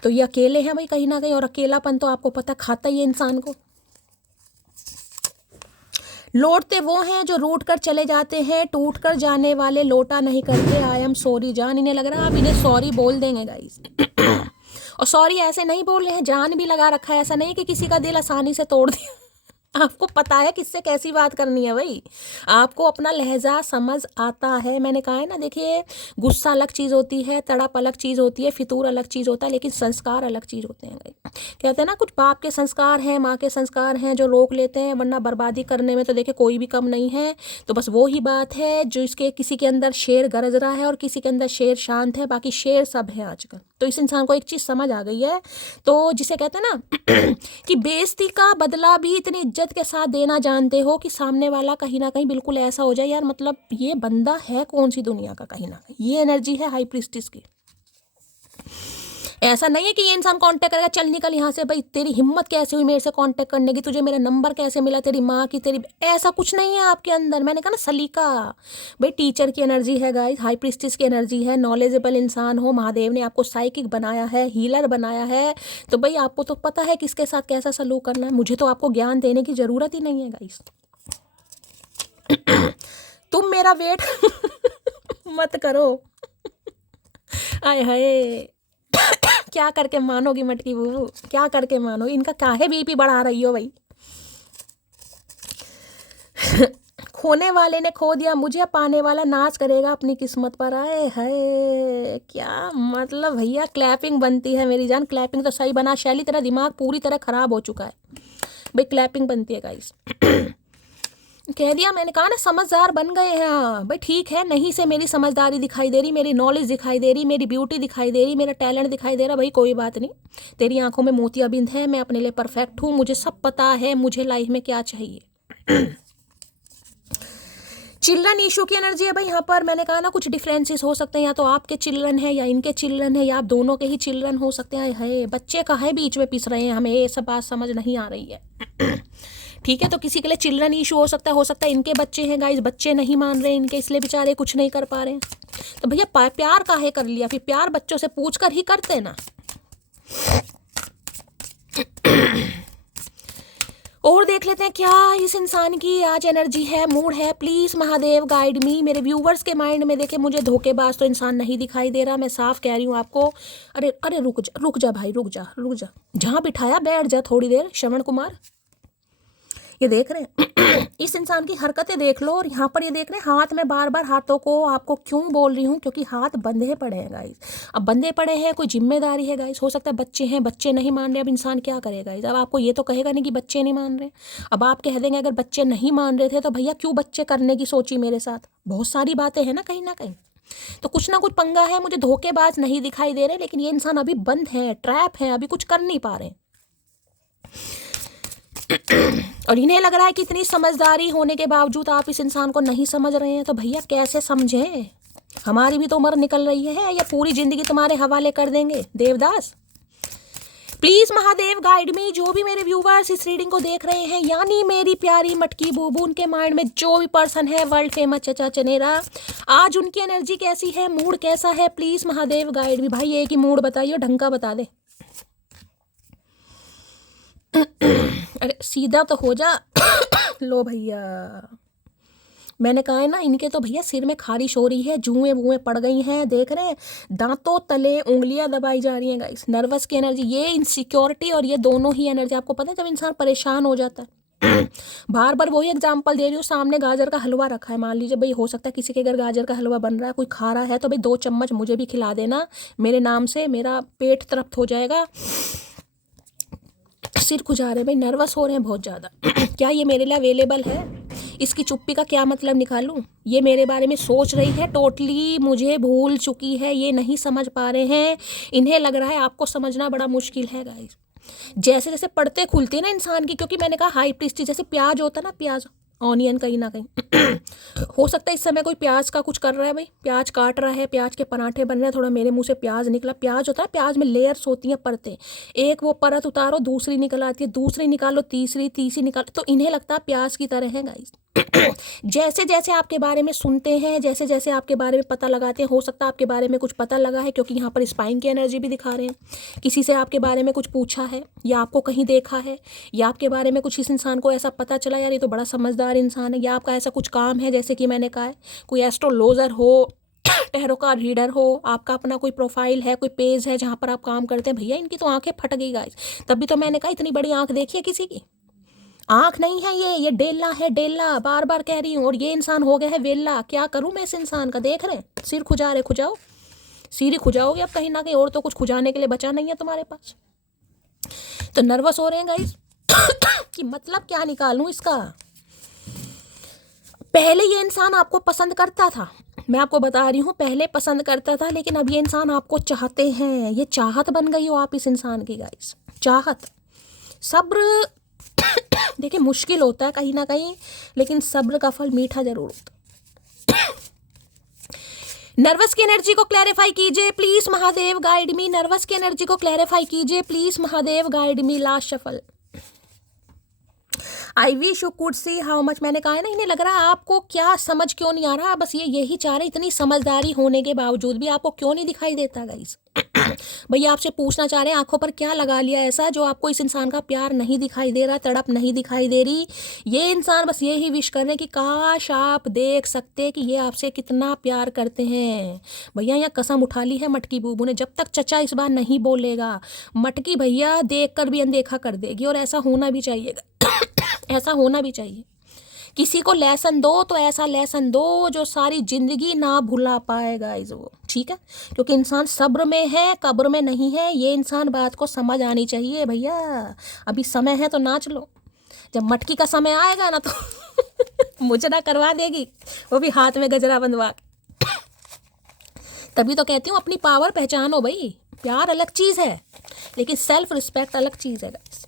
तो ये अकेले हैं भाई कहीं ना कहीं, और अकेलापन तो आपको पता खाता ही है इंसान को। लौटते वो हैं जो रूट कर चले जाते हैं, टूट कर जाने वाले लोटा नहीं करते। आई एम सॉरी जान, इन्हें लग रहा है आप इन्हें सॉरी बोल देंगे गाइस। और सॉरी ऐसे नहीं बोल रहे हैं, जान भी लगा रखा है, ऐसा नहीं कि किसी का दिल आसानी से तोड़ दिया। आपको पता है किससे कैसी बात करनी है भाई, आपको अपना लहजा समझ आता है। मैंने कहा है ना, देखिए गुस्सा अलग चीज़ होती है, तड़प अलग चीज़ होती है, फितूर अलग चीज़ होता है, लेकिन संस्कार अलग चीज़ होते हैं भाई। कहते हैं ना, कुछ बाप के संस्कार हैं, माँ के संस्कार हैं जो रोक लेते हैं, वरना बर्बादी करने में तो देखिए कोई भी कम नहीं है। तो बस वो ही बात है, जो इसके किसी के अंदर शेर गरज रहा है और किसी के अंदर शेर शांत है, बाकी शेर सब है आजकल। तो इस इंसान को एक चीज़ समझ आ गई है, तो जिसे कहते हैं ना कि बेइज्जती का बदला भी इतनी इज्जत के साथ देना जानते हो कि सामने वाला कहीं ना कहीं बिल्कुल ऐसा हो जाए, यार मतलब ये बंदा है कौन सी दुनिया का, कहीं ना कहीं ये एनर्जी है हाई प्रीस्टिस की। ऐसा नहीं है कि ये इंसान कांटेक्ट करेगा, चल निकल यहाँ से भाई, तेरी हिम्मत कैसे हुई मेरे से कांटेक्ट करने की, तुझे मेरा नंबर कैसे मिला, तेरी माँ की, तेरी, ऐसा कुछ नहीं है आपके अंदर। मैंने कहा ना सलीका, भाई टीचर की एनर्जी है गाइस, हाई प्रीस्टिस की एनर्जी है, नॉलेजेबल इंसान हो, महादेव ने आपको साइकिक बनाया है, हीलर बनाया है, तो भाई आपको तो पता है किसके साथ कैसा सलूक करना है। मुझे तो आपको ज्ञान देने की ज़रूरत ही नहीं है गाइस। तुम मेरा वेट मत करो। आय हाय, क्या करके मानोगी मटकी बूबू, क्या करके मानो, इनका काहे बीपी बढ़ा रही हो भाई। खोने वाले ने खो दिया मुझे, पाने वाला नाच करेगा अपनी किस्मत पर। आए हाय, क्या मतलब भैया, क्लैपिंग बनती है मेरी जान, क्लैपिंग तो सही बना। शैली तेरा दिमाग पूरी तरह खराब हो चुका है भाई, क्लैपिंग बनती है गाइस। कह दिया मैंने, कहा ना समझदार बन गए हैं। हाँ भाई ठीक है, नहीं से मेरी समझदारी दिखाई दे रही, मेरी नॉलेज दिखाई दे रही, मेरी ब्यूटी दिखाई दे रही, मेरा टैलेंट दिखाई दे रहा, भाई कोई बात नहीं, तेरी आंखों में मोतियाबिंद है, मैं अपने लिए परफेक्ट हूँ, मुझे सब पता है मुझे लाइफ में क्या चाहिए। चिल्ड्रन इशू की एनर्जी है भाई यहाँ पर। मैंने कहा ना कुछ डिफरेंसेस हो सकते हैं, या तो आपके चिल्ड्रन है या इनके चिल्ड्रन है, या आप दोनों के ही चिल्ड्रन हो सकते हैं। है बच्चे का है बीच में पिस रहे हैं, हमें ये सब बात समझ नहीं आ रही है। ठीक है। तो किसी के लिए चिल्ड्रन इशू हो सकता है इनके बच्चे हैं गाइस, बच्चे नहीं मान रहे इनके, इसलिए बेचारे कुछ नहीं कर पा रहे हैं। तो भैया प्यार काहे कर लिया, फिर प्यार बच्चों से पूछ कर ही करते ना। और देख लेते हैं क्या इस इंसान की आज एनर्जी है, मूड है। प्लीज महादेव गाइड मी। मेरे व्यूवर्स के माइंड में देखे मुझे धोखेबाज तो इंसान नहीं दिखाई दे रहा, मैं साफ कह रही हूँ आपको। अरे अरे रुक जा भाई, रुक जा। जहाँ बिठाया बैठ जा थोड़ी देर। श्रवण कुमार ये देख रहे हैं इस इंसान की हरकतें देख लो, और यहाँ पर ये देख रहे हैं हाथ में बार बार हाथों को आपको क्यों बोल रही हूँ, क्योंकि हाथ बंधे पड़े हैं गाइस। अब बंधे पड़े हैं, कोई जिम्मेदारी है गाइस। हो सकता है बच्चे हैं, बच्चे नहीं मान रहे, अब इंसान क्या करेगा गाइस। अब आपको ये तो कहेगा नहीं कि बच्चे नहीं मान रहे, अब आप कह देंगे अगर बच्चे नहीं मान रहे थे तो भैया क्यों बच्चे करने की सोची मेरे साथ। बहुत सारी बातें हैं ना कहीं। तो कुछ ना कुछ पंगा है, मुझे धोखेबाज नहीं दिखाई दे रहे, लेकिन ये इंसान अभी बंद है, ट्रैप है, अभी कुछ कर नहीं पा रहे। और इन्हें लग रहा है कि इतनी समझदारी होने के बावजूद आप इस इंसान को नहीं समझ रहे हैं। तो भैया कैसे समझें, हमारी भी तो उम्र निकल रही है, या पूरी जिंदगी तुम्हारे हवाले कर देंगे देवदास। प्लीज महादेव गाइड मी। जो भी मेरे व्यूवर्स इस रीडिंग को देख रहे हैं, यानी मेरी प्यारी मटकी बूबू, उनके माइंड में जो भी पर्सन है वर्ल्ड फेमस चचा चनेरा, आज उनकी एनर्जी कैसी है, मूड कैसा है, प्लीज महादेव गाइड मी। भाई एक ही मूड बताइए, ढंग का बता दे। अरे सीधा तो हो जा। लो भैया, मैंने कहा है ना, इनके तो भैया सिर में खारिश हो रही है, जुएं वुएं पड़ गई हैं, देख रहे हैं दांतों तले उंगलियां दबाई जा रही हैं गाइस। नर्वस की एनर्जी, ये इनसिक्योरिटी और ये दोनों ही एनर्जी, आपको पता है जब इंसान परेशान हो जाता है। बार बार वही एग्जांपल दे रही हूँ, सामने गाजर का हलवा रखा है, मान लीजिए भाई हो सकता है किसी के घर गाजर का हलवा बन रहा है, कोई खा रहा है, तो भाई 2 चम्मच मुझे भी खिला देना मेरे नाम से, मेरा पेट तृप्त हो जाएगा। सिर खुजा रहे भाई, नर्वस हो रहे हैं बहुत ज़्यादा। क्या ये मेरे लिए अवेलेबल है, इसकी चुप्पी का क्या मतलब निकालूं। ये मेरे बारे में सोच रही है, टोटली मुझे भूल चुकी है, ये नहीं समझ पा रहे हैं। इन्हें लग रहा है आपको समझना बड़ा मुश्किल है गाइस। जैसे जैसे पड़ते खुलती है ना इंसान की, क्योंकि मैंने कहा हाई प्रीस्टी, जैसे प्याज होता है ना, प्याज ऑनियन कहीं ना कहीं हो सकता है इस समय कोई प्याज का कुछ कर रहा है भाई, प्याज काट रहा है, प्याज के पराठे बन रहे हैं, थोड़ा मेरे मुंह से प्याज निकला। प्याज होता है, प्याज में लेयर्स होती हैं, परतें, एक वो परत उतारो दूसरी निकल आती है, दूसरी निकालो तीसरी निकालो, तो इन्हें लगता है प्याज की तरह है गाइस। जैसे जैसे आपके बारे में सुनते हैं, जैसे जैसे आपके बारे में पता लगाते हैं, हो सकता है आपके बारे में कुछ पता लगा है, क्योंकि यहाँ पर स्पाइन की एनर्जी भी दिखा रहे हैं। किसी से आपके बारे में कुछ पूछा है, या आपको कहीं देखा है, या आपके बारे में कुछ इस इंसान को ऐसा पता चला यार ये तो बड़ा समझदार इंसान है, या आपका ऐसा कुछ काम है, जैसे कि मैंने कहा है कोई एस्ट्रोलॉजर हो, टैरो कार्ड रीडर हो, आपका अपना कोई प्रोफाइल है, कोई पेज है जहाँ पर आप काम करते हैं। भैया इनकी तो आंखें फट गई गाइस, तभी तो मैंने कहा इतनी बड़ी आंख देखी है किसी की। आंख नहीं है ये डेला है, डेला बार बार कह रही हूँ। और ये इंसान हो गया है वेला। क्या करूँ मैं इस इंसान का, देख रहे हैं सिर खुजा रहे, खुजाओ, सिर ही खुजाओगे अब कहीं ना कहीं, और तो कुछ खुजाने के लिए बचा नहीं है तुम्हारे पास। तो नर्वस हो रहे हैं गाइस कि मतलब क्या निकालूं इसका। पहले ये इंसान आपको पसंद करता था, मैं आपको बता रही हूँ, पहले पसंद करता था, लेकिन अब ये इंसान आपको चाहते हैं। ये चाहत बन गई हो आप इस इंसान की गाइस, चाहत। सब्र देखिए मुश्किल होता है कहीं ना कहीं, लेकिन सब्र का फल मीठा जरूर होता है। नर्वस की एनर्जी को क्लैरिफाई कीजिए please Mahadev guide me. Nervous की एनर्जी को क्लैरिफाई कीजिए please Mahadev guide me. Last shuffle. I wish you could see how much. मैंने कहा है ना, इन्हें लग रहा है आपको क्या समझ क्यों नहीं आ रहा, बस ये यही चाह रहे, इतनी समझदारी होने के बावजूद भी आपको क्यों नहीं दिखाई देता गाइस। भैया आपसे पूछना चाह रहे हैं आंखों पर क्या लगा लिया ऐसा जो आपको इस इंसान का प्यार नहीं दिखाई दे रहा, तड़प नहीं दिखाई दे रही। ये इंसान बस यही विश कर रहे हैं कि काश आप देख सकते कि ये आपसे कितना प्यार करते हैं। भैया यहाँ कसम उठा ली है मटकी बूबू ने, जब तक चचा इस बार नहीं बोलेगा, मटकी भैया देख कर भी अनदेखा कर देगी। और ऐसा होना भी चाहिए ऐसा होना भी चाहिए। किसी को लेसन दो तो ऐसा लेसन दो जो सारी जिंदगी ना भुला पाएगा इस वो, ठीक है, क्योंकि इंसान सब्र में है, कब्र में नहीं है। ये इंसान बात को समझ आनी चाहिए भैया। अभी समय है तो नाच लो, जब मटकी का समय आएगा ना तो मुजरा करवा देगी, वो भी हाथ में गजरा बंधवा के। तभी तो कहती हूँ अपनी पावर पहचानो भाई। प्यार अलग चीज़ है, लेकिन सेल्फ रिस्पेक्ट अलग चीज़ है गाइस।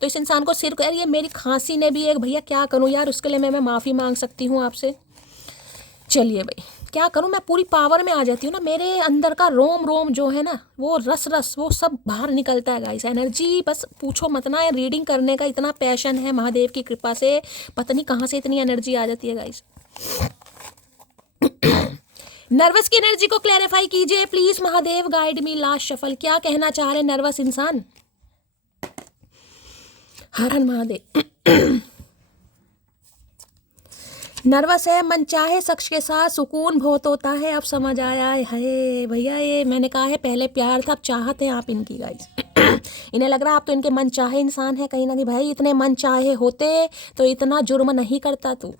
तो इस इंसान को सिर, यार ये मेरी खांसी ने भी एक, भैया क्या करूं यार, उसके लिए मैं माफ़ी मांग सकती हूं आपसे। चलिए भाई क्या करूं, मैं पूरी पावर में आ जाती हूँ ना, मेरे अंदर का रोम रोम जो है ना, वो रस रस वो सब बाहर निकलता है गाइस। एनर्जी बस पूछो मत ना, रीडिंग करने का इतना पैशन है महादेव की कृपा से, पता नहीं कहाँ से इतनी एनर्जी आ जाती है गाइस। नर्वस की एनर्जी को क्लैरिफाई कीजिए please, Mahadev guide me last shuffle. क्या कहना चाह रहे नर्वस इंसान? हर हर महादेव। नर्वस है, मनचाहे शख्स के साथ सुकून बहुत होता है, अब समझ आया है भैया। ये मैंने कहा है पहले प्यार था, अब चाहत है आप इनकी गाइस। इन्हें लग रहा है आप तो इनके मन चाहे इंसान है कहीं ना कहीं। भाई इतने मन चाहे होते तो इतना जुर्म नहीं करता तू।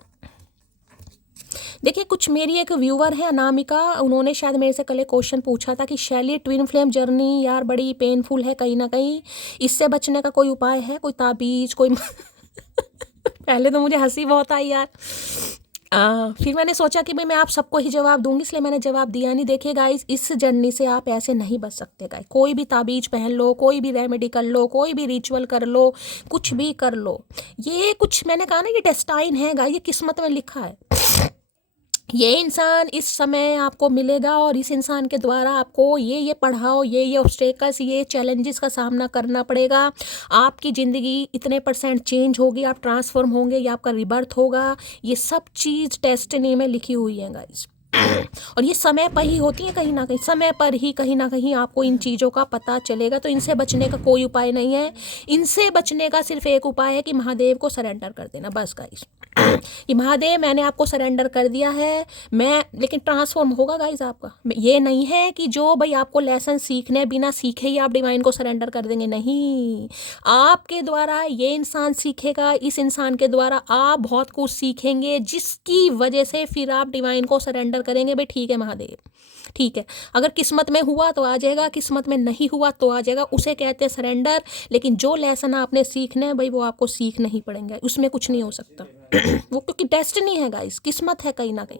देखिए कुछ मेरी एक व्यूवर है अनामिका, उन्होंने शायद मेरे से कल एक क्वेश्चन पूछा था कि शैली ट्विन फ्लेम जर्नी यार बड़ी पेनफुल है कहीं ना कहीं, इससे बचने का कोई उपाय है, कोई ताबीज कोई पहले तो मुझे हंसी बहुत आई यार। फिर मैंने सोचा कि भाई मैं आप सबको ही जवाब दूंगी, इसलिए मैंने जवाब दिया नहीं। देखिए गाइस, इस जर्नी से आप ऐसे नहीं बच सकते गाइस। कोई भी ताबीज पहन लो, कोई भी रेमेडी कर लो, कोई भी रिचुअल कर लो, कुछ भी कर लो, ये कुछ मैंने कहा ना, ये डेस्टाइन है गाइस, ये किस्मत में लिखा है। ये इंसान इस समय आपको मिलेगा और इस इंसान के द्वारा आपको ये पढ़ाओ, ये ऑब्स्टेकल्स, ये चैलेंजेस का सामना करना पड़ेगा। आपकी ज़िंदगी इतने % चेंज होगी, आप ट्रांसफॉर्म होंगे, या आपका रिबर्थ होगा। ये सब चीज़ डेस्टिनी में लिखी हुई है गाइस। और ये समय पर ही होती है कहीं ना कहीं, समय पर ही कहीं ना कहीं आपको इन चीज़ों का पता चलेगा। तो इनसे बचने का कोई उपाय नहीं है। इनसे बचने का सिर्फ एक उपाय है कि महादेव को सरेंडर कर देना, बस गाइस। कि महादेव मैंने आपको सरेंडर कर दिया है, मैं, लेकिन ट्रांसफॉर्म होगा गाइस आपका। ये नहीं है कि जो भाई आपको लेसन सीखने बिना सीखे ही आप डिवाइन को सरेंडर कर देंगे, नहीं। आपके द्वारा ये इंसान सीखेगा, इस इंसान के द्वारा आप बहुत कुछ सीखेंगे, जिसकी वजह से फिर आप डिवाइन को सरेंडर करेंगे। भाई ठीक है महादेव, ठीक है, अगर किस्मत में हुआ तो आ जाएगा, किस्मत में नहीं हुआ तो आ जाएगा, उसे कहते हैं सरेंडर। लेकिन जो लेसन आपने सीखना है भाई वो आपको सीख नहीं पड़ेंगे, उसमें कुछ नहीं हो सकता। वो क्योंकि डेस्टिनी है गाइस, किस्मत है कहीं ना कहीं।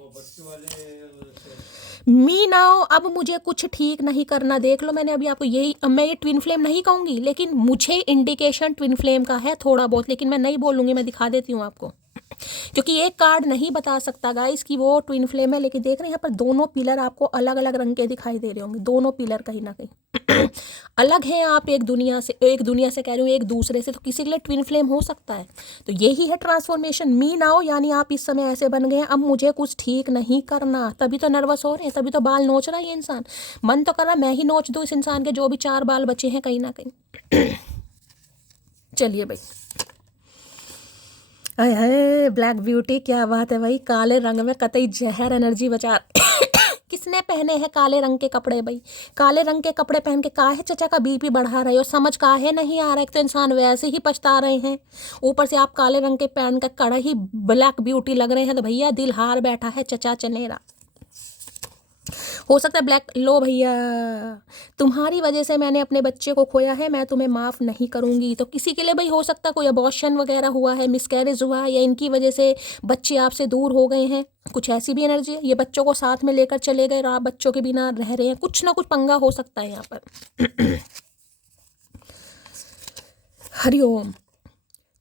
मी नाउ, अब मुझे कुछ ठीक नहीं करना। देख लो मैंने अभी आपको यही, मैं ये ट्विन फ्लेम नहीं कहूँगी, लेकिन मुझे इंडिकेशन ट्विन फ्लेम का है थोड़ा बहुत, लेकिन मैं नहीं बोलूँगी, मैं दिखा देती हूँ आपको, क्योंकि एक कार्ड नहीं बता सकता गाइस कि वो ट्विन फ्लेम है। लेकिन देख रहे हैं यहाँ पर दोनों पिलर आपको अलग अलग रंग के दिखाई दे रहे होंगे, दोनों पिलर कहीं ना कहीं अलग हैं। आप एक दुनिया से कह रही हूँ, एक दूसरे से, तो किसी के लिए ट्विन फ्लेम हो सकता है। तो यही है ट्रांसफॉर्मेशन। मी नाउ यानी आप इस समय ऐसे बन गए हैं, अब मुझे कुछ ठीक नहीं करना। तभी तो नर्वस हो रहे हैं, तभी तो बाल नोच रहा है ये इंसान। मन तो कर रहा मैं ही नोच दूँ इस इंसान के जो भी 4 बाल बचे हैं कहीं ना कहीं। चलिए भाई, हाय हाय ब्लैक ब्यूटी, क्या बात है भाई। काले रंग में कतई जहर एनर्जी बचा। किसने पहने हैं काले रंग के कपड़े भाई? काले रंग के कपड़े पहन के काहे चचा का बीपी बढ़ा रहे हो? समझ काहे नहीं आ रहा है? तो इंसान वैसे ही पछता रहे हैं, ऊपर से आप काले रंग के पहन कर कड़ा ही ब्लैक ब्यूटी लग रहे हैं। तो भैया दिल हार बैठा है चचा चनेरा। हो सकता है ब्लैक, लो भैया तुम्हारी वजह से मैंने अपने बच्चे को खोया है, मैं तुम्हें माफ़ नहीं करूँगी। तो किसी के लिए भाई हो सकता है कोई अबॉर्शन वगैरह हुआ है, मिसकैरेज हुआ है, या इनकी वजह से बच्चे आपसे दूर हो गए हैं, कुछ ऐसी भी एनर्जी है। ये बच्चों को साथ में लेकर चले गए और आप बच्चों के बिना रह रहे हैं, कुछ ना कुछ पंगा हो सकता है यहाँ पर। हरिओम।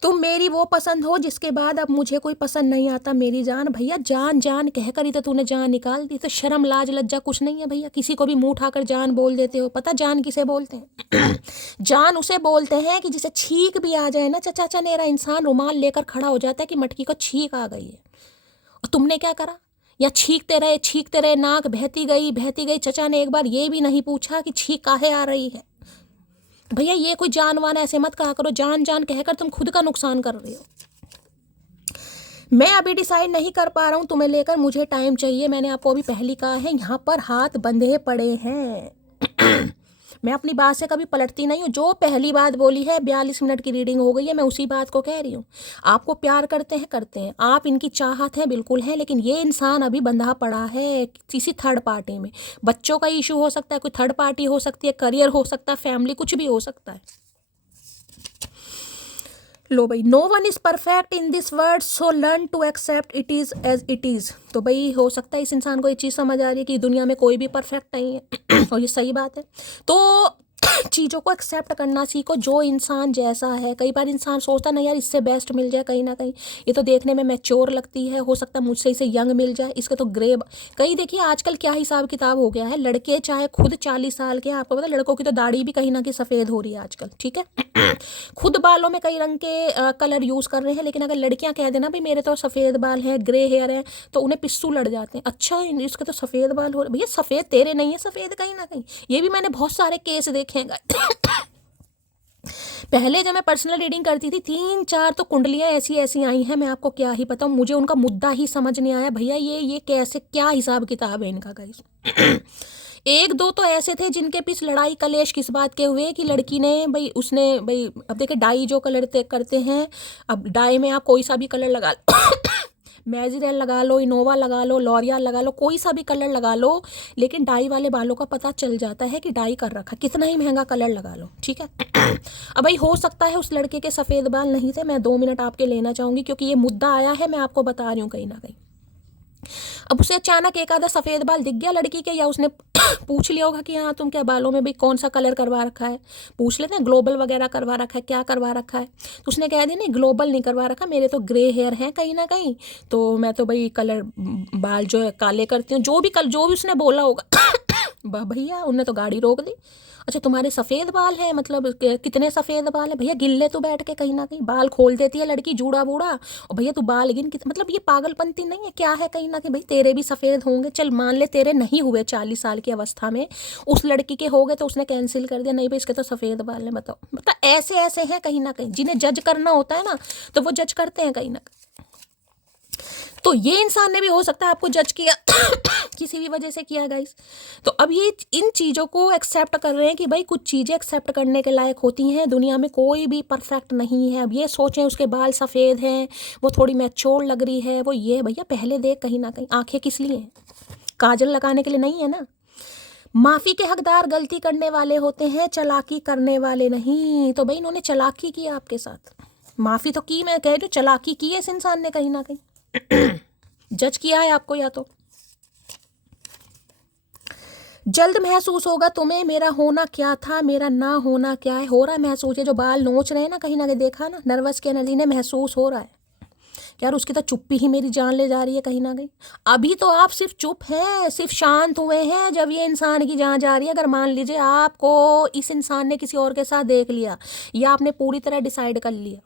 तुम मेरी वो पसंद हो जिसके बाद अब मुझे कोई पसंद नहीं आता मेरी जान। भैया जान जान कहकर ही तो तूने जान निकाल दी, तो शर्म लाज लज्जा कुछ नहीं है भैया। किसी को भी मुंह उठाकर जान बोल देते हो। पता जान किसे बोलते हैं? जान उसे बोलते हैं कि जिसे छींक भी आ जाए ना, चचा चनेरा इंसान रुमाल लेकर खड़ा हो जाता है कि मटकी को छींक आ गई है। और तुमने क्या करा? या छींकते रहे, नाक बहती गई। चचा ने एक बार ये भी नहीं पूछा कि छींक काहे आ रही है। भैया ये कोई जानवान ऐसे मत कहा करो, जान जान कहकर तुम खुद का नुकसान कर रहे हो। मैं अभी डिसाइड नहीं कर पा रहा हूँ तुम्हें लेकर, मुझे टाइम चाहिए। मैंने आपको अभी पहले कहा है, यहाँ पर हाथ बंधे पड़े हैं। मैं अपनी बात से कभी पलटती नहीं हूँ। जो पहली बात बोली है, 42 मिनट की रीडिंग हो गई है, मैं उसी बात को कह रही हूँ। आपको प्यार करते हैं, आप इनकी चाहत है, बिल्कुल है, लेकिन ये इंसान अभी बंधा पड़ा है किसी थर्ड पार्टी में। बच्चों का इशू हो सकता है, कोई थर्ड पार्टी हो सकती है, करियर हो सकता है, फैमिली, कुछ भी हो सकता है। लो भाई, no one is perfect in this world, so learn to accept it is as it is. तो भाई हो सकता है इस इंसान को ये चीज़ समझ आ रही है कि दुनिया में कोई भी परफेक्ट नहीं है। और ये सही बात है। तो चीज़ों को एक्सेप्ट करना सीखो, जो इंसान जैसा है। कई बार इंसान सोचता नहीं यार इससे बेस्ट मिल जाए, कहीं ना कहीं ये तो देखने में मैच्योर लगती है, हो सकता है मुझसे इसे यंग मिल जाए, इसके तो ग्रे। कहीं देखिए आजकल क्या हिसाब किताब हो गया है, लड़के चाहे खुद 40 साल के हैं, आपको पता है लड़कों की तो दाढ़ी भी कहीं ना कहीं सफ़ेद हो रही है आजकल, ठीक है। खुद बालों में कई रंग के कलर यूज़ कर रहे हैं, लेकिन अगर लड़कियां कह देना भाई मेरे तो सफ़ेद बाल हैं, ग्रे हेयर है, तो उन्हें पिस्सू लड़ जाते हैं। अच्छा इसके तो सफ़ेद बाल हो रहे, भैया सफ़ेद तेरे नहीं है सफ़ेद कहीं ना कहीं। ये भी मैंने बहुत सारे केस देखे हैं। पहले जब मैं पर्सनल रीडिंग करती थी 3-4 तो कुंडलियाँ ऐसी ऐसी आई हैं, मैं आपको क्या ही बताऊँ, मुझे उनका मुद्दा ही समझ नहीं आया भैया ये कैसे, क्या हिसाब किताब है इनका गाइस। एक दो तो ऐसे थे जिनके पीछे लड़ाई कलेश किस बात के हुए कि लड़की ने भाई उसने भाई, अब देखिए डाई जो कलर करते हैं, अब डाई में आप कोई सा भी कलर लगा मैजिरेल लगा लो, इनोवा लगा लो, लॉरियल लगा लो, कोई सा भी कलर लगा लो, लेकिन डाई वाले बालों का पता चल जाता है कि डाई कर रखा, कितना ही महंगा कलर लगा लो, ठीक है। अब भाई हो सकता है उस लड़के के सफ़ेद बाल नहीं थे, मैं 2 मिनट आपके लेना चाहूँगी क्योंकि ये मुद्दा आया है, मैं आपको बता रही हूँ कहीं ना कहीं। अब उसे अचानक एक आधा सफ़ेद बाल दिख गया लड़की के, या उसने पूछ लिया होगा कि हाँ तुम क्या बालों में भाई कौन सा कलर करवा रखा है, पूछ लेते हैं ग्लोबल वगैरह करवा रखा है, क्या करवा रखा है, तो उसने कह दिया नहीं ग्लोबल नहीं करवा रखा, मेरे तो ग्रे हेयर हैं कहीं ना कहीं, तो मैं तो भाई कलर बाल जो है काले करती हूँ, जो भी उसने बोला होगा। भैया उनने तो गाड़ी रोक दी। अच्छा तुम्हारे सफ़ेद बाल हैं, मतलब कितने सफ़ेद बाल हैं भैया, गिल्ले तो बैठ के कहीं ना कहीं बाल खोल देती है लड़की जूड़ा बूढ़ा, और भैया तू बाल गिन मतलब ये पागलपंती नहीं है क्या है कहीं ना कहीं, भाई तेरे भी सफ़ेद होंगे, चल मान ले तेरे नहीं हुए 40 साल की अवस्था में, उस लड़की के हो गए तो उसने कैंसिल कर दिया, नहीं भाई इसके तो सफ़ेद बाल हैं। बताओ, मतलब ऐसे ऐसे हैं कहीं ना कहीं, जिन्हें जज करना होता है ना तो वो जज करते हैं कहीं ना कहीं। तो ये इंसान ने भी हो सकता है आपको जज किया किसी भी वजह से किया गाइस। तो अब ये इन चीज़ों को एक्सेप्ट कर रहे हैं कि भाई कुछ चीज़ें एक्सेप्ट करने के लायक होती हैं, दुनिया में कोई भी परफेक्ट नहीं है। अब ये सोचें उसके बाल सफ़ेद हैं, वो थोड़ी मैच्योर लग रही है, वो ये भैया पहले देख कहीं ना कहीं, आंखें किस लिए हैं, काजल लगाने के लिए नहीं है ना। माफ़ी के हकदार गलती करने वाले होते हैं, चालाकी करने वाले नहीं। तो भाई इन्होंने चालाकी की आपके साथ, माफ़ी तो की, मैं कह रही हूँ चालाकी की है इस इंसान ने कहीं ना कहीं। जज किया है आपको, या तो जल्द महसूस होगा तुम्हें मेरा होना क्या था, मेरा ना होना क्या है। हो रहा है महसूस, ये जो बाल नोच रहे हैं ना कहीं ना कहीं, देखा ना नर्वस की एनर्जी ने, महसूस हो रहा है यार उसकी तो चुप्पी ही मेरी जान ले जा रही है कहीं ना कहीं। अभी तो आप सिर्फ चुप हैं, सिर्फ शांत हुए हैं, जब ये इंसान की जान जा रही है। अगर मान लीजिए आपको इस इंसान ने किसी और के साथ देख लिया, या आपने पूरी तरह डिसाइड कर लिया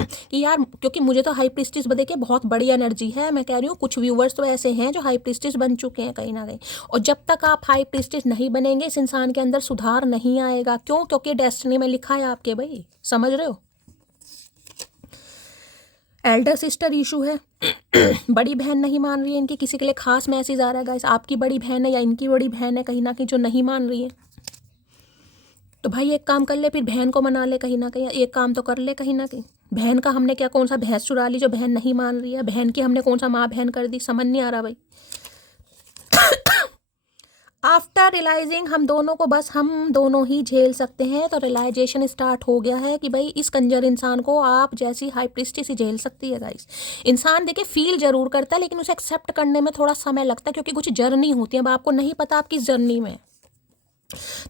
कि यार, क्योंकि मुझे तो हाई प्रीस्टिस देखिए बहुत बड़ी एनर्जी है, मैं कह रही हूँ कुछ व्यूवर्स तो ऐसे हैं जो हाई प्रीस्टिस बन चुके हैं कहीं ना कहीं, और जब तक आप हाई प्रीस्टिस नहीं बनेंगे इस इंसान के अंदर सुधार नहीं आएगा। क्यों? क्योंकि डेस्टिनी में लिखा है आपके, भाई समझ रहे हो। एल्डर सिस्टर इशू है। बड़ी बहन नहीं मान रही है इनकी, किसी के लिए खास मैसेज आ रहा है गाइस, आपकी बड़ी बहन है या इनकी बड़ी बहन है कहीं ना कहीं जो नहीं मान रही है। तो भाई एक काम कर ले, फिर बहन को मना ले कहीं ना कहीं, एक काम तो कर ले कहीं ना कहीं। बहन का हमने क्या कौन सा भैंस चुरा ली जो बहन नहीं मान रही है, बहन की हमने कौन सा माँ बहन कर दी, समझ नहीं आ रहा भाई। आफ्टर रियलाइजिंग हम दोनों को बस हम दोनों ही झेल सकते हैं, तो रियलाइजेशन स्टार्ट हो गया है कि भाई इस कंजर इंसान को आप जैसी हाई प्रीस्टिस ही झेल सकती है गाइस। इंसान देखिए फील जरूर करता है, लेकिन उसे एक्सेप्ट करने में थोड़ा समय लगता है, क्योंकि कुछ जर्नी होती है। अब आपको नहीं पता आप किस जर्नी में,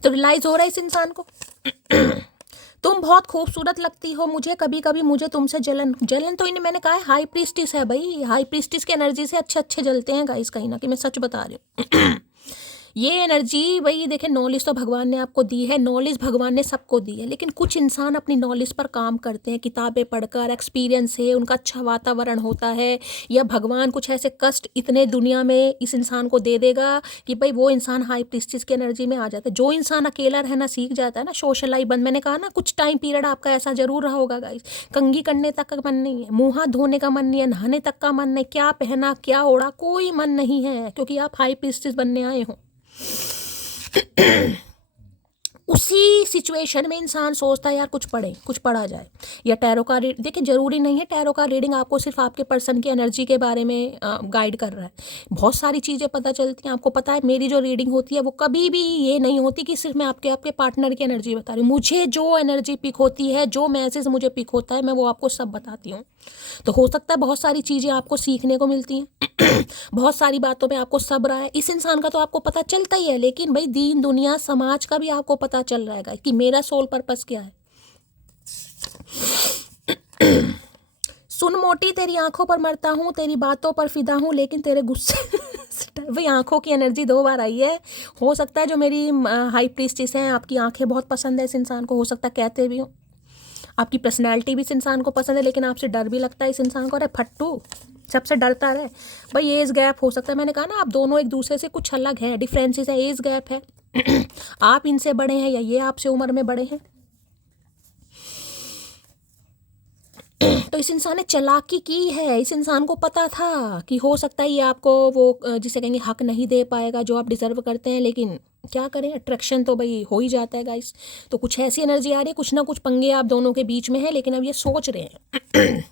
तो रियलाइज हो रहा है इस इंसान को। तुम बहुत खूबसूरत लगती हो मुझे, कभी कभी मुझे तुमसे जलन तो इन्हें मैंने कहा है हाई प्रीस्टिस है भाई, हाई प्रीस्टिस की एनर्जी से अच्छे अच्छे जलते हैं गाइस कहीं ना कि, मैं सच बता रही हूँ। ये एनर्जी भाई देखे, नॉलेज तो भगवान ने आपको दी है, नॉलेज भगवान ने सबको दी है, लेकिन कुछ इंसान अपनी नॉलेज पर काम करते हैं, किताबें पढ़कर, एक्सपीरियंस है उनका, अच्छा वातावरण होता है, या भगवान कुछ ऐसे कष्ट इतने दुनिया में इस इंसान को दे देगा कि भाई वो इंसान हाई प्रीस्टिस की एनर्जी में आ जाता है। जो इंसान अकेला रहना सीख जाता है ना, सोशल लाइफ बंद, मैंने कहा ना कुछ टाइम पीरियड आपका ऐसा जरूर रहा होगा गाइस, कंघी करने तक का मन नहीं है, मुँह हाथ धोने का मन नहीं है, नहाने तक का मन नहीं, क्या पहना क्या ओढ़ा कोई मन नहीं है, क्योंकि आप हाई प्रीस्टिस बनने आए हो। उसी सिचुएशन में इंसान सोचता है यार कुछ पढ़े, कुछ पढ़ा जाए, या टैरो का देखिए जरूरी नहीं है टैरो का रीडिंग आपको सिर्फ आपके पर्सन की एनर्जी के बारे में गाइड कर रहा है, बहुत सारी चीज़ें पता चलती हैं। आपको पता है मेरी जो रीडिंग होती है वो कभी भी ये नहीं होती कि सिर्फ मैं आपके पार्टनर की एनर्जी बता रही हूँ, मुझे जो एनर्जी पिक होती है, जो मैसेज मुझे पिक होता है, मैं वो आपको सब बताती हूँ। तो हो सकता है बहुत सारी चीज़ें आपको सीखने को मिलती हैं। बहुत सारी बातों में आपको सब्र है। इस इंसान का तो आपको पता चलता ही है, लेकिन भाई दीन दुनिया समाज का भी आपको पता चल रहा है कि मेरा सोल पर्पस क्या है। सुन मोटी, तेरी आंखों पर मरता हूँ, तेरी बातों पर फिदा हूँ, लेकिन तेरे गुस्से भाई आंखों की एनर्जी 2 बार आई है। हो सकता है जो मेरी हाई प्रीस्टिस हैं, आपकी आंखें बहुत पसंद है इस इंसान को, हो सकता है कहते भी हो। आपकी पर्सनैलिटी भी इस इंसान को पसंद है, लेकिन आपसे डर भी लगता है इस इंसान को। अरे फट्टू, सबसे डरता रहे भाई। एज गैप हो सकता है, मैंने कहा ना, आप दोनों एक दूसरे से कुछ अलग है, डिफरेंसेस है, एज गैप है। आप इनसे बड़े हैं या ये आपसे उम्र में बड़े हैं। तो इस इंसान ने चालाकी की है। इस इंसान को पता था कि हो सकता है ये आपको वो जिसे कहेंगे हक नहीं दे पाएगा जो आप डिजर्व करते हैं, लेकिन क्या करें, अट्रैक्शन तो भाई हो ही जाता है गाइस। तो कुछ ऐसी एनर्जी आ रही है, कुछ ना कुछ पंगे आप दोनों के बीच में है, लेकिन अब ये सोच रहे हैं।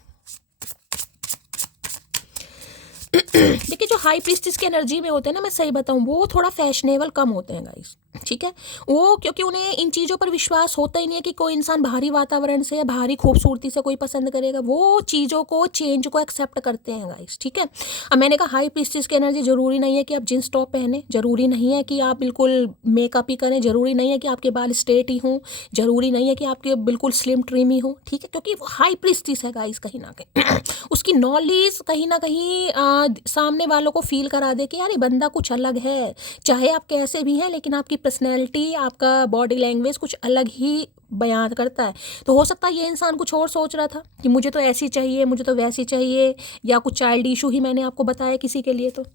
देखिए जो हाई प्रीस्टिस की एनर्जी में होते हैं ना, मैं सही बताऊं, वो थोड़ा फैशनेबल कम होते हैं गाइस, ठीक है। वो क्योंकि उन्हें इन चीज़ों पर विश्वास होता ही नहीं है कि कोई इंसान बाहरी वातावरण से या बाहरी खूबसूरती से कोई पसंद करेगा। वो चीज़ों को, चेंज को एक्सेप्ट करते हैं गाइस, ठीक है। अब मैंने कहा हाई प्रीस्टिस की एनर्जी ज़रूरी नहीं है कि आप जींस टॉप पहने, ज़रूरी नहीं है कि आप बिल्कुल मेकअप ही करें, ज़रूरी नहीं है कि आपके बाल स्ट्रेट ही हों, ज़रूरी नहीं है कि आपके बिल्कुल स्लिम ट्रिम ही हो, ठीक है। क्योंकि वो हाई प्रीस्टिस है गाइस, कहीं ना कहीं उसकी नॉलेज कहीं ना कहीं सामने वालों को फील करा दे कि यार ये बंदा कुछ अलग है। चाहे आप कैसे भी हैं, लेकिन आपकी पर्सनैलिटी, आपका बॉडी लैंग्वेज कुछ अलग ही बयान करता है। तो हो सकता है ये इंसान कुछ और सोच रहा था कि मुझे तो ऐसी चाहिए, मुझे तो वैसी चाहिए, या कुछ चाइल्ड इशू ही मैंने आपको बताया किसी के लिए। तो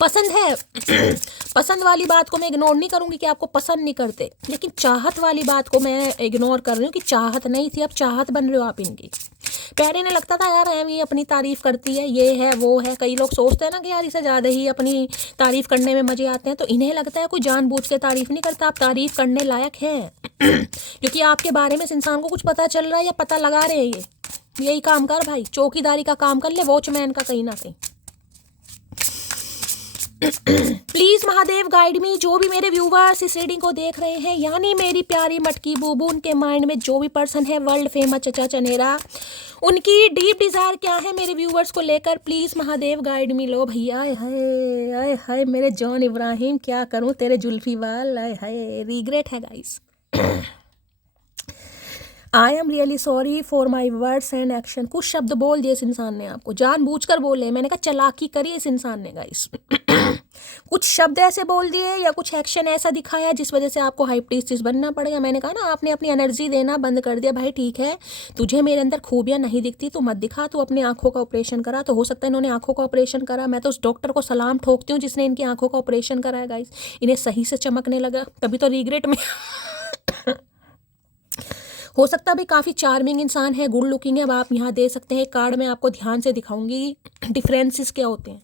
पसंद है पसंद वाली बात को मैं इग्नोर नहीं करूंगी कि आपको पसंद नहीं करते, लेकिन चाहत वाली बात को मैं इग्नोर कर रही हूँ कि चाहत नहीं थी, अब चाहत बन रहे हो आप इनकी। पहले ने लगता था यार ये अपनी तारीफ करती है, ये है वो है। कई लोग सोचते हैं ना कि यार इसे ज़्यादा ही अपनी तारीफ करने में मजे आते हैं, तो इन्हें लगता है कोई जानबूझ के तारीफ नहीं करता, आप तारीफ करने लायक हैं। क्योंकि आपके बारे में इस इंसान को कुछ पता चल रहा है या पता लगा रहे हैं। ये यही काम कर भाई, चौकीदारी का काम कर ले, वॉचमैन का कहीं ना कहीं। प्लीज महादेव गाइड मी। जो भी मेरे व्यूवर्स इस रीडिंग को देख रहे हैं, यानी मेरी प्यारी मटकी बूबू, उनके माइंड में जो भी पर्सन है वर्ल्ड फेमस चचा चनेरा, उनकी डीप डिजायर क्या है मेरे व्यूवर्स को लेकर, प्लीज महादेव गाइड मी। लो भैया, आय हाय हाय मेरे जॉन इब्राहिम, क्या करूं तेरे जुल्फी वाल, आय हाय। रिग्रेट है guys. I am really sorry for my words and action. कुछ शब्द बोल दिए इस इंसान ने, आपको जानबूझकर बोले। मैंने कहा चालाकी करी इस इंसान ने गाइस। कुछ शब्द ऐसे बोल दिए या कुछ एक्शन ऐसा दिखाया जिस वजह से आपको हाई प्रीस्टिस बनना पड़ेगा। मैंने कहा ना, आपने अपनी एनर्जी देना बंद कर दिया। भाई ठीक है, तुझे मेरे अंदर खूबियां नहीं दिखती तो मत दिखा, तू अपनी आंखों का ऑपरेशन करा। तो हो सकता है इन्होंने आंखों का ऑपरेशन करा। मैं तो उस डॉक्टर को सलाम ठोकती हूँ जिसने इनकी आंखों का ऑपरेशन कराया गाइस। इन्हें सही से चमकने लगा, तभी तो रिग्रेट में हो सकता है भाई काफ़ी चार्मिंग इंसान है, गुड लुकिंग है। अब आप यहाँ दे सकते हैं कार्ड, में आपको ध्यान से दिखाऊंगी डिफरेंसेस क्या होते हैं।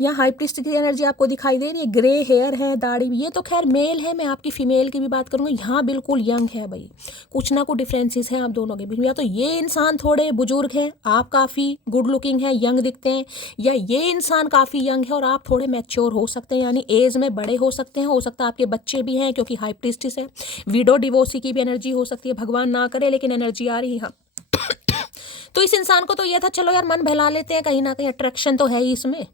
यहाँ हाई प्रीस्ट की एनर्जी आपको दिखाई दे रही है, ग्रे हेयर है, दाढ़ी भी। ये तो खैर मेल है, मैं आपकी फीमेल की भी बात करूँगी। यहाँ बिल्कुल यंग है भाई, कुछ ना कुछ डिफरेंसेस हैं आप दोनों के बीच में। या तो ये इंसान थोड़े बुजुर्ग है, आप काफ़ी गुड लुकिंग है, यंग दिखते हैं, या ये इंसान काफ़ी यंग है और आप थोड़े मैच्योर हो सकते हैं, यानी एज में बड़े हो सकते हैं। हो सकता है आपके बच्चे भी हैं क्योंकि हाई प्रीस्टिस है। विडो डिवोर्सी की भी एनर्जी हो सकती है, भगवान ना करे, लेकिन एनर्जी आ रही है। तो इस इंसान को तो यह था चलो यार मन बहला लेते हैं, कहीं ना कहीं अट्रैक्शन तो है ही इसमें,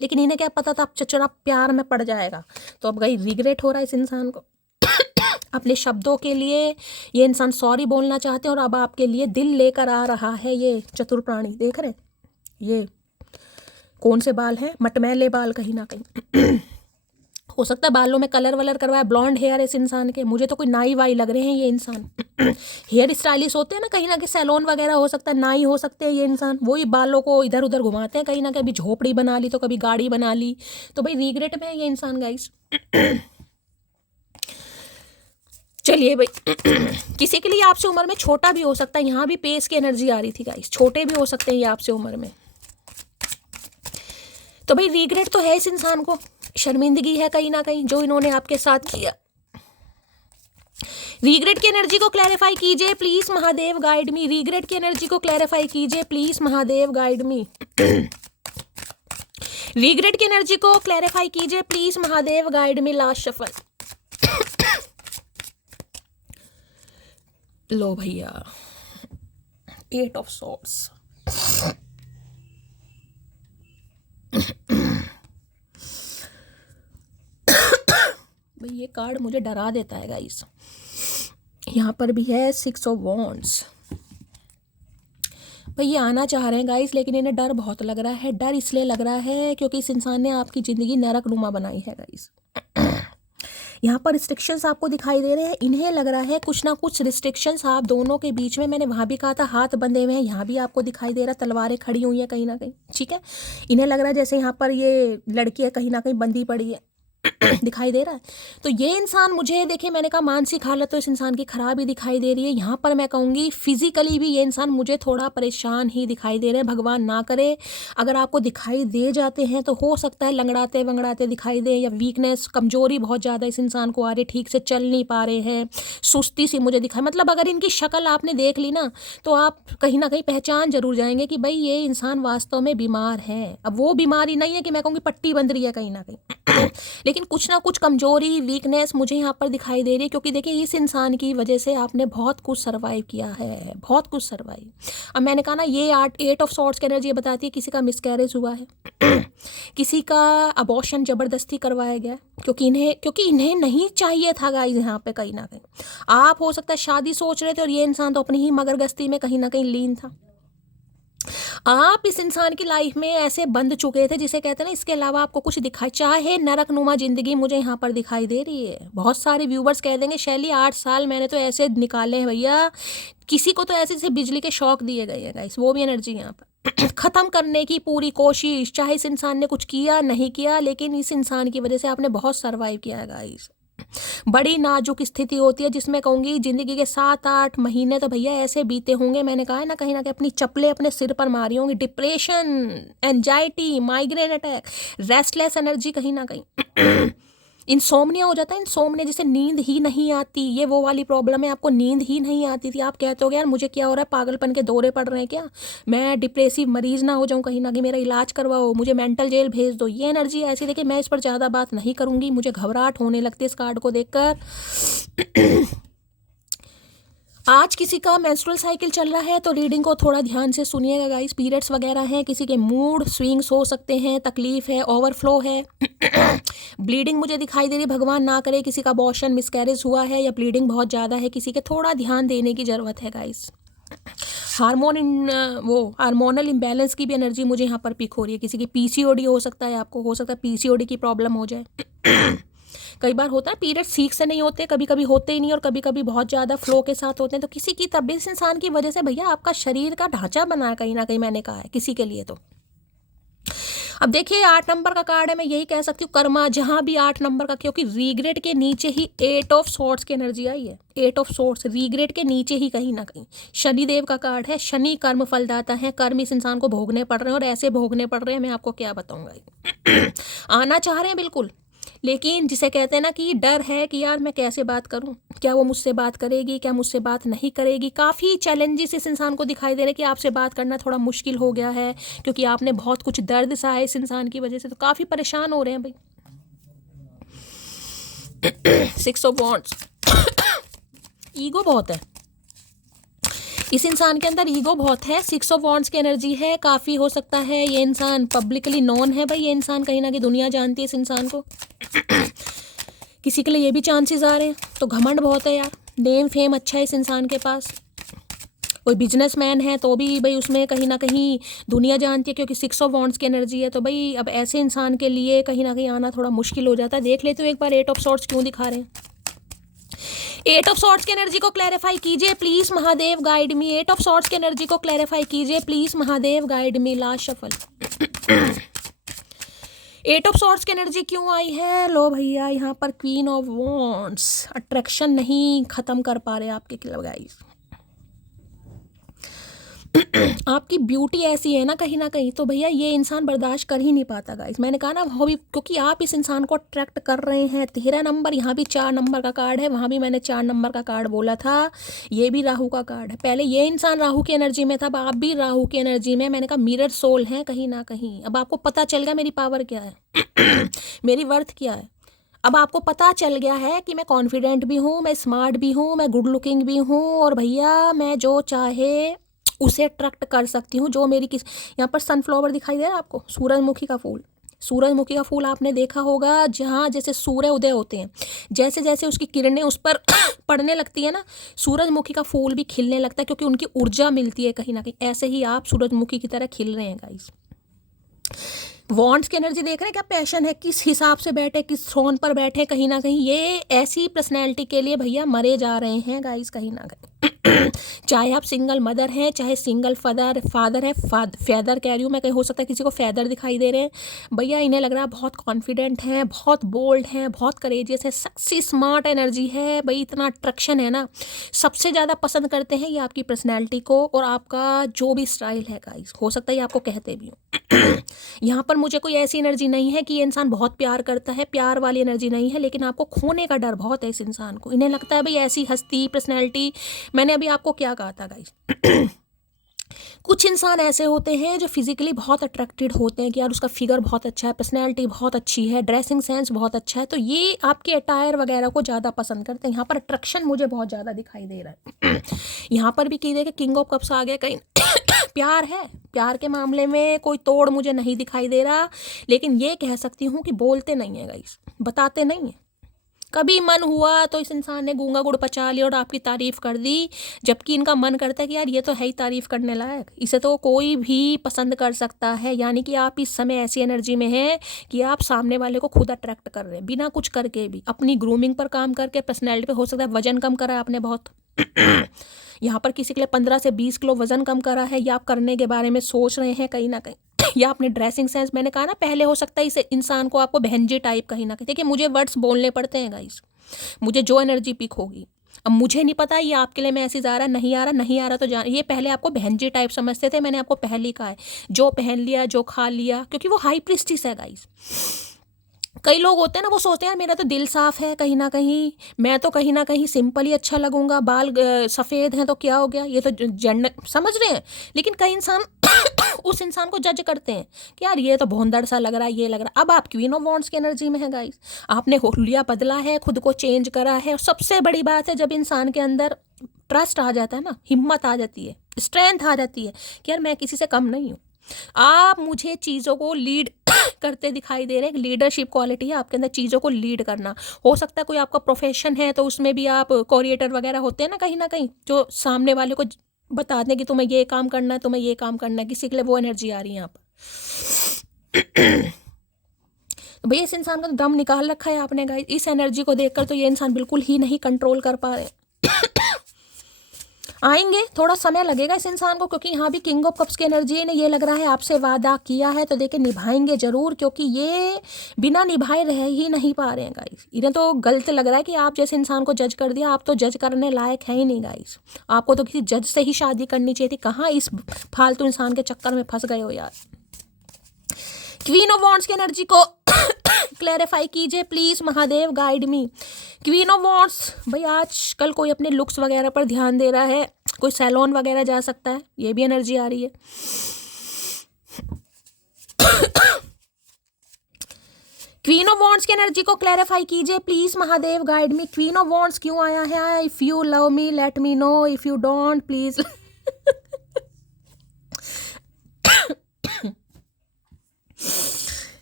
लेकिन इन्हें क्या पता था अब चचरा प्यार में पड़ जाएगा। तो अब गई रिग्रेट हो रहा है इस इंसान को। अपने शब्दों के लिए ये इंसान सॉरी बोलना चाहते हैं और अब आपके लिए दिल लेकर आ रहा है ये चतुर प्राणी। देख रहे हैं ये कौन से बाल हैं, मटमैले बाल कहीं ना कहीं। हो सकता है बालों में कलर वलर करवाया, ब्लॉन्ड हेयर इस इंसान के। मुझे तो कोई नाई वाई लग रहे हैं ये इंसान। हेयर स्टाइलिस्ट होते हैं ना कहीं ना कहीं, सैलून वगैरह हो सकता है, नाई हो सकते हैं ये इंसान। वही बालों को इधर उधर घुमाते हैं कहीं ना कहीं, झोपड़ी बना ली तो कभी गाड़ी बना ली। तो भाई रिग्रेट में है ये इंसान गाइस। चलिए भाई, किसी के लिए आपसे उम्र में छोटा भी हो सकता है। यहाँ भी पेस की एनर्जी आ रही थी गाइस, छोटे भी हो सकते हैं ये आपसे उम्र में। तो भाई रिग्रेट तो है इस इंसान को, शर्मिंदगी है कहीं ना कहीं जो इन्होंने आपके साथ किया। रिग्रेट की एनर्जी को क्लैरिफाई कीजिए please Mahadev guide me. Regret की एनर्जी को क्लैरिफाई कीजिए please Mahadev guide me. Regret की एनर्जी को क्लैरिफाई कीजिए please Mahadev guide me. Last shuffle. लो भैया, 8 ऑफ सॉर्ड्स। भाई ये कार्ड मुझे डरा देता है गाइस। यहाँ पर भी है 6 ऑफ वॉन्ड्स। भाई ये आना चाह रहे हैं गाइस, लेकिन इन्हें डर बहुत लग रहा है। डर इसलिए लग रहा है क्योंकि इस इंसान ने आपकी ज़िंदगी नरक नुमा बनाई है गाइस। यहाँ पर रिस्ट्रिक्शंस आपको दिखाई दे रहे हैं। इन्हें लग रहा है कुछ ना कुछ रिस्ट्रिक्शंस आप दोनों के बीच में, मैंने वहाँ भी कहा था हाथ बंधे हुए हैं, यहाँ भी आपको दिखाई दे रहा है तलवारें खड़ी हुई हैं कहीं ना कहीं, ठीक है। इन्हें लग रहा है जैसे यहाँ पर ये लड़की है कहीं ना कहीं बंदी पड़ी है, दिखाई दे रहा है। तो ये इंसान मुझे, देखिए मैंने कहा मानसिक हालत तो इस इंसान की खराब ही दिखाई दे रही है। यहाँ पर मैं कहूँगी फिजिकली भी ये इंसान मुझे थोड़ा परेशान ही दिखाई दे रहे हैं। भगवान ना करे अगर आपको दिखाई दे जाते हैं तो हो सकता है लंगड़ाते वंगड़ाते दिखाई दे, या वीकनेस कमजोरी बहुत ज़्यादा इस इंसान को आ रही, ठीक से चल नहीं पा रहे हैं, सुस्ती सी मुझे दिखाई, मतलब अगर इनकी शक्ल आपने देख ली ना तो आप कहीं ना कहीं पहचान जरूर जाएंगे कि भाई ये इंसान वास्तव में बीमार है। अब वो बीमारी नहीं है कि मैं कहूँगी पट्टी बंध रही है कहीं ना कहीं लेकिन कुछ ना कुछ कमजोरी वीकनेस मुझे यहाँ पर दिखाई दे रही है, क्योंकि देखिए इस इंसान की वजह से आपने बहुत कुछ सर्वाइव किया है, बहुत कुछ सर्वाइव। अब मैंने कहा ना ये 8 ऑफ सॉर्ड्स की एनर्जी बताती है किसी का मिसकैरेज हुआ है किसी का अबॉर्शन जबरदस्ती करवाया गया, क्योंकि इन्हें नहीं चाहिए था गाइस। यहाँ पे कहीं ना कहीं आप हो सकता है शादी सोच रहे थे और ये इंसान तो अपनी ही मगरगस्ती में कहीं ना कहीं लीन था। आप इस इंसान की लाइफ में ऐसे बंध चुके थे जिसे कहते हैं ना, इसके अलावा आपको कुछ दिखाई, चाहे नरक नुमा जिंदगी मुझे यहाँ पर दिखाई दे रही है। बहुत सारे व्यूवर्स कह देंगे शैली 8 साल मैंने तो ऐसे निकाले हैं भैया, किसी को तो ऐसे जैसे बिजली के शौक दिए गए हैं गाइस, वो भी एनर्जी यहाँ पर ख़त्म करने की पूरी कोशिश, चाहे इस इंसान ने कुछ किया नहीं किया, लेकिन इस इंसान की वजह से आपने बहुत सर्वाइव किया है गाइस। बड़ी नाजुक स्थिति होती है जिसमें कहूँगी ज़िंदगी के 7-8 महीने तो भैया ऐसे बीते होंगे, मैंने कहा है ना कहीं ना कहीं अपनी चप्पलें अपने सिर पर मारी होंगी। Depression, anxiety, migraine attack, restless energy कहीं ना कहीं इंसोम्निया हो जाता है। इंसोम्निया जिसे नींद ही नहीं आती, ये वो वाली प्रॉब्लम है, आपको नींद ही नहीं आती थी। आप कहते हो यार मुझे क्या हो रहा है, पागलपन के दौरे पड़ रहे हैं क्या, मैं डिप्रेसिव मरीज ना हो जाऊं कहीं ना कहीं, मेरा इलाज करवाओ, मुझे मेंटल जेल भेज दो। ये एनर्जी ऐसी, देखिए मैं इस पर ज़्यादा बात नहीं करूँगी, मुझे घबराहट होने लगती है इस कार्ड को देखकर आज किसी का मेंस्ट्रुअल साइकिल चल रहा है तो रीडिंग को थोड़ा ध्यान से सुनिएगा गाइस। पीरियड्स वगैरह हैं, किसी के मूड स्विंग्स हो सकते हैं, तकलीफ है, ओवरफ्लो है ब्लीडिंग मुझे दिखाई दे रही, भगवान ना करे किसी का अबॉर्शन मिसकैरेज हुआ है या ब्लीडिंग बहुत ज़्यादा है किसी के, थोड़ा ध्यान देने की ज़रूरत है गाइस। हार्मोनल इम्बैलेंस की भी एनर्जी मुझे यहाँ पर पिक हो रही है। किसी की पीसीओडी हो सकता है, आपको हो सकता है पीसीओडी की प्रॉब्लम हो जाए कई बार होता है पीरियड ठीक से नहीं होते, कभी कभी होते ही नहीं और कभी कभी बहुत ज़्यादा फ्लो के साथ होते हैं। तो किसी की तबीयत, इस इंसान की वजह से भैया आपका शरीर का ढांचा बना है कहीं ना कहीं, मैंने कहा है किसी के लिए। तो अब देखिए 8 नंबर का कार्ड है, मैं यही कह सकती हूँ कर्मा, जहाँ भी 8 नंबर का, क्योंकि रीग्रेट के नीचे ही 8 ऑफ सॉर्ड्स की एनर्जी आई है। 8 ऑफ सॉर्ड्स रीग्रेट के नीचे ही कहीं ना कहीं शनिदेव का कार्ड है। शनि कर्म फलदाता है, कर्म इस इंसान को भोगने पड़ रहे हैं और ऐसे भोगने पड़ रहे हैं, मैं आपको क्या बताऊँगा आना चाह रहे हैं बिल्कुल, लेकिन जिसे कहते हैं ना कि डर है कि यार मैं कैसे बात करूं, क्या वो मुझसे बात करेगी, क्या मुझसे बात नहीं करेगी। काफ़ी चैलेंजेस इस इंसान को दिखाई दे रहे हैं कि आपसे बात करना थोड़ा मुश्किल हो गया है, क्योंकि आपने बहुत कुछ दर्द सहा है इस इंसान की वजह से, तो काफ़ी परेशान हो रहे हैं भाई 6 ऑफ वॉन्ड्स ईगो बहुत है इस इंसान के अंदर, ईगो बहुत है। 6 ऑफ वॉन्ड्स की एनर्जी है, काफ़ी हो सकता है ये इंसान पब्लिकली नोन है भाई, ये इंसान कहीं ना कहीं दुनिया जानती है इस इंसान को किसी के लिए ये भी चांसेस आ रहे हैं। तो घमंड बहुत है यार, नेम फेम अच्छा है इस इंसान के पास, कोई बिजनेसमैन है तो भी भाई उसमें कहीं ना कहीं दुनिया जानती है, क्योंकि 6 ऑफ वॉन्ड्स की एनर्जी है। तो भाई अब ऐसे इंसान के लिए कहीं ना कहीं आना थोड़ा मुश्किल हो जाता है। देख लेते हो एक बार 8 ऑफ सॉर्ड्स क्यों दिखा रहे हैं। 8 ऑफ सॉर्ड्स की एनर्जी को क्लैरिफाई कीजिए please Mahadev, guide me. 8 of swords की एनर्जी को क्लैरिफाई कीजिए please Mahadev, guide me. Last shuffle 8 of swords की एनर्जी क्यों आई है, लो भैया यहाँ पर क्वीन ऑफ वॉन्ड्स, अट्रैक्शन नहीं खत्म कर पा रहे आपके गाइस आपकी ब्यूटी ऐसी है ना कहीं ना कहीं, तो भैया ये इंसान बर्दाश्त कर ही नहीं पाता गाइस। मैंने कहा ना हॉबी, क्योंकि आप इस इंसान को अट्रैक्ट कर रहे हैं। 13 नंबर, यहाँ भी 4 नंबर का कार्ड है, वहाँ भी मैंने 4 नंबर का कार्ड बोला था, ये भी राहु का कार्ड है। पहले ये इंसान राहु की एनर्जी में था, अब आप भी राहु की एनर्जी में। मैंने कहा मिरर सोल है कहीं ना कहीं। अब आपको पता चल गया मेरी पावर क्या है मेरी वर्थ क्या है। अब आपको पता चल गया है कि मैं कॉन्फिडेंट भी हूँ, मैं स्मार्ट भी हूँ, मैं गुड लुकिंग भी हूँ, और भैया मैं जो चाहे उसे अट्रैक्ट कर सकती हूँ। जो मेरी यहाँ पर सनफ्लावर दिखाई दे रहा है आपको, सूरजमुखी का फूल, सूरजमुखी का फूल आपने देखा होगा, जहाँ जैसे सूर्य उदय होते हैं, जैसे जैसे उसकी किरणें उस पर पड़ने लगती है ना, सूरजमुखी का फूल भी खिलने लगता है, क्योंकि उनकी ऊर्जा मिलती है कहीं ना कहीं। ऐसे ही आप सूरजमुखी की तरह खिल रहे हैं गाइस। वॉन्ट्स की एनर्जी देख रहे हैं, क्या पैशन है, किस हिसाब से बैठे, किस थ्रोन पर बैठे, कहीं ना कहीं ये ऐसी पर्सनैलिटी के लिए भैया मरे जा रहे हैं गाइस कहीं ना कहीं। चाहे आप सिंगल मदर हैं, चाहे सिंगल फादर है, फैदर कह रही हूँ मैं, कहीं हो सकता है किसी को फैदर दिखाई दे रहे हैं भैया। इन्हें लग रहा है बहुत कॉन्फिडेंट हैं, बहुत बोल्ड हैं, बहुत करेजियस है, सक्सी स्मार्ट एनर्जी है भाई, इतना अट्रैक्शन है ना। सबसे ज़्यादा पसंद करते हैं ये आपकी पर्सनैलिटी को और आपका जो भी स्टाइल है गाइस। हो सकता है ये आपको कहते भी हो। यहाँ पर मुझे कोई ऐसी एनर्जी नहीं है कि ये इंसान बहुत प्यार करता है, प्यार वाली एनर्जी नहीं है, लेकिन आपको खोने का डर बहुत है इस इंसान को। इन्हें लगता है भाई ऐसी हस्ती पर्सनैलिटी, मैंने अभी आपको क्या कहा था गाइस। कुछ इंसान ऐसे होते हैं जो फिजिकली बहुत अट्रैक्टेड होते हैं कि यार उसका फिगर बहुत अच्छा है, पर्सनैलिटी बहुत अच्छी है, ड्रेसिंग सेंस बहुत अच्छा है, तो ये आपके अटायर वगैरह को ज़्यादा पसंद करते हैं। यहाँ पर अट्रैक्शन मुझे बहुत ज़्यादा दिखाई दे रहा है। यहाँ पर भी की देखिए किंग ऑफ कप्स आ गया, कहीं प्यार है, प्यार के मामले में कोई तोड़ मुझे नहीं दिखाई दे रहा, लेकिन ये कह सकती हूँ कि बोलते नहीं है गाइस, बताते नहीं है। कभी मन हुआ तो इस इंसान ने गूंगा गुड़ पचा लिया और आपकी तारीफ कर दी, जबकि इनका मन करता है कि यार ये तो है ही तारीफ करने लायक, इसे तो कोई भी पसंद कर सकता है। यानी कि आप इस समय ऐसी एनर्जी में हैं कि आप सामने वाले को खुद अट्रैक्ट कर रहे हैं, बिना कुछ करके भी, अपनी ग्रूमिंग पर काम करके, पर्सनैलिटी पे। हो सकता है वजन कम करा है आपने बहुत। यहाँ पर किसी के लिए 15 से 20 किलो वजन कम करा है, या आप करने के बारे में सोच रहे हैं कहीं ना कहीं, या अपने ड्रेसिंग सेंस, मैंने कहा ना पहले, हो सकता है इस इंसान को आपको बहनजी टाइप कहीं ना कहीं। देखिए मुझे वर्ड्स बोलने पड़ते हैं गाइस, मुझे जो एनर्जी पिक होगी। अब मुझे नहीं पता ये आपके लिए मैसेज आ रहा, नहीं आ रहा, नहीं आ रहा तो जान, ये पहले आपको बहनजी टाइप समझते थे, मैंने आपको पहले ही कहा है, जो पहन लिया, जो खा लिया, क्योंकि वो हाई प्रीस्टिस है गाइस। कई लोग होते हैं ना, वो सोचते हैं यार मेरा तो दिल साफ है, कहीं ना कहीं मैं तो कहीं ना कहीं सिंपल ही अच्छा लगूंगा, बाल सफ़ेद हैं तो क्या हो गया, ये तो जेंडर समझ रहे हैं। लेकिन कई इंसान उस इंसान को जज करते हैं कि यार ये तो भोंदड़ सा लग रहा है, ये लग रहा है। अब आप क्वीन ऑफ वॉन्ड्स की एनर्जी में है गाइस, आपने हुलिया बदला है, खुद को चेंज करा है। और सबसे बड़ी बात है, जब इंसान के अंदर ट्रस्ट आ जाता है ना, हिम्मत आ जाती है, स्ट्रेंथ आ जाती है कि यार मैं किसी से कम नहीं हूँ। आप मुझे चीज़ों को लीड करते दिखाई दे रहे हैं, लीडरशिप क्वालिटी है आपके अंदर, चीज़ों को लीड करना। हो सकता है कोई आपका प्रोफेशन है तो उसमें भी आप कोऑर्डिनेटर वगैरह होते हैं ना कहीं, जो सामने वाले को बता दें कि तुम्हें ये काम करना है, तुम्हें ये काम करना है, किसी के लिए वो एनर्जी आ रही है यहाँ पर। तो भैया इस इंसान का तो दम निकाल रखा है आपने गाइस, इस एनर्जी को देखकर तो ये इंसान बिल्कुल ही नहीं कंट्रोल कर पा रहे। आएंगे, थोड़ा समय लगेगा इस इंसान को, क्योंकि यहाँ भी किंग ऑफ कप्स की एनर्जी है ना, ये लग रहा है आपसे वादा किया है तो देखिए निभाएंगे जरूर, क्योंकि ये बिना निभाए रह ही नहीं पा रहे हैं गाइस। इन्हें तो गलत लग रहा है कि आप जैसे इंसान को जज कर दिया, आप तो जज करने लायक है ही नहीं गाइस, आपको तो किसी जज से ही शादी करनी चाहिए थी, कहाँ इस फालतू इंसान के चक्कर में फंस गए हो यार। क्वीन ऑफ वॉन्ड्स की एनर्जी को क्लैरिफाई कीजिए please, Mahadev guide me. Queen of wands, भाई आज कल कोई अपने लुक्स वगैरह पर ध्यान दे रहा है, कोई सैलून वगैरह जा सकता है, ये भी एनर्जी आ रही है। क्वीन ऑफ वॉन्ड्स की एनर्जी को क्लैरिफाई कीजिए please, Mahadev guide me. Queen of wands क्यों आया है? If you love me let me know, if you don't please.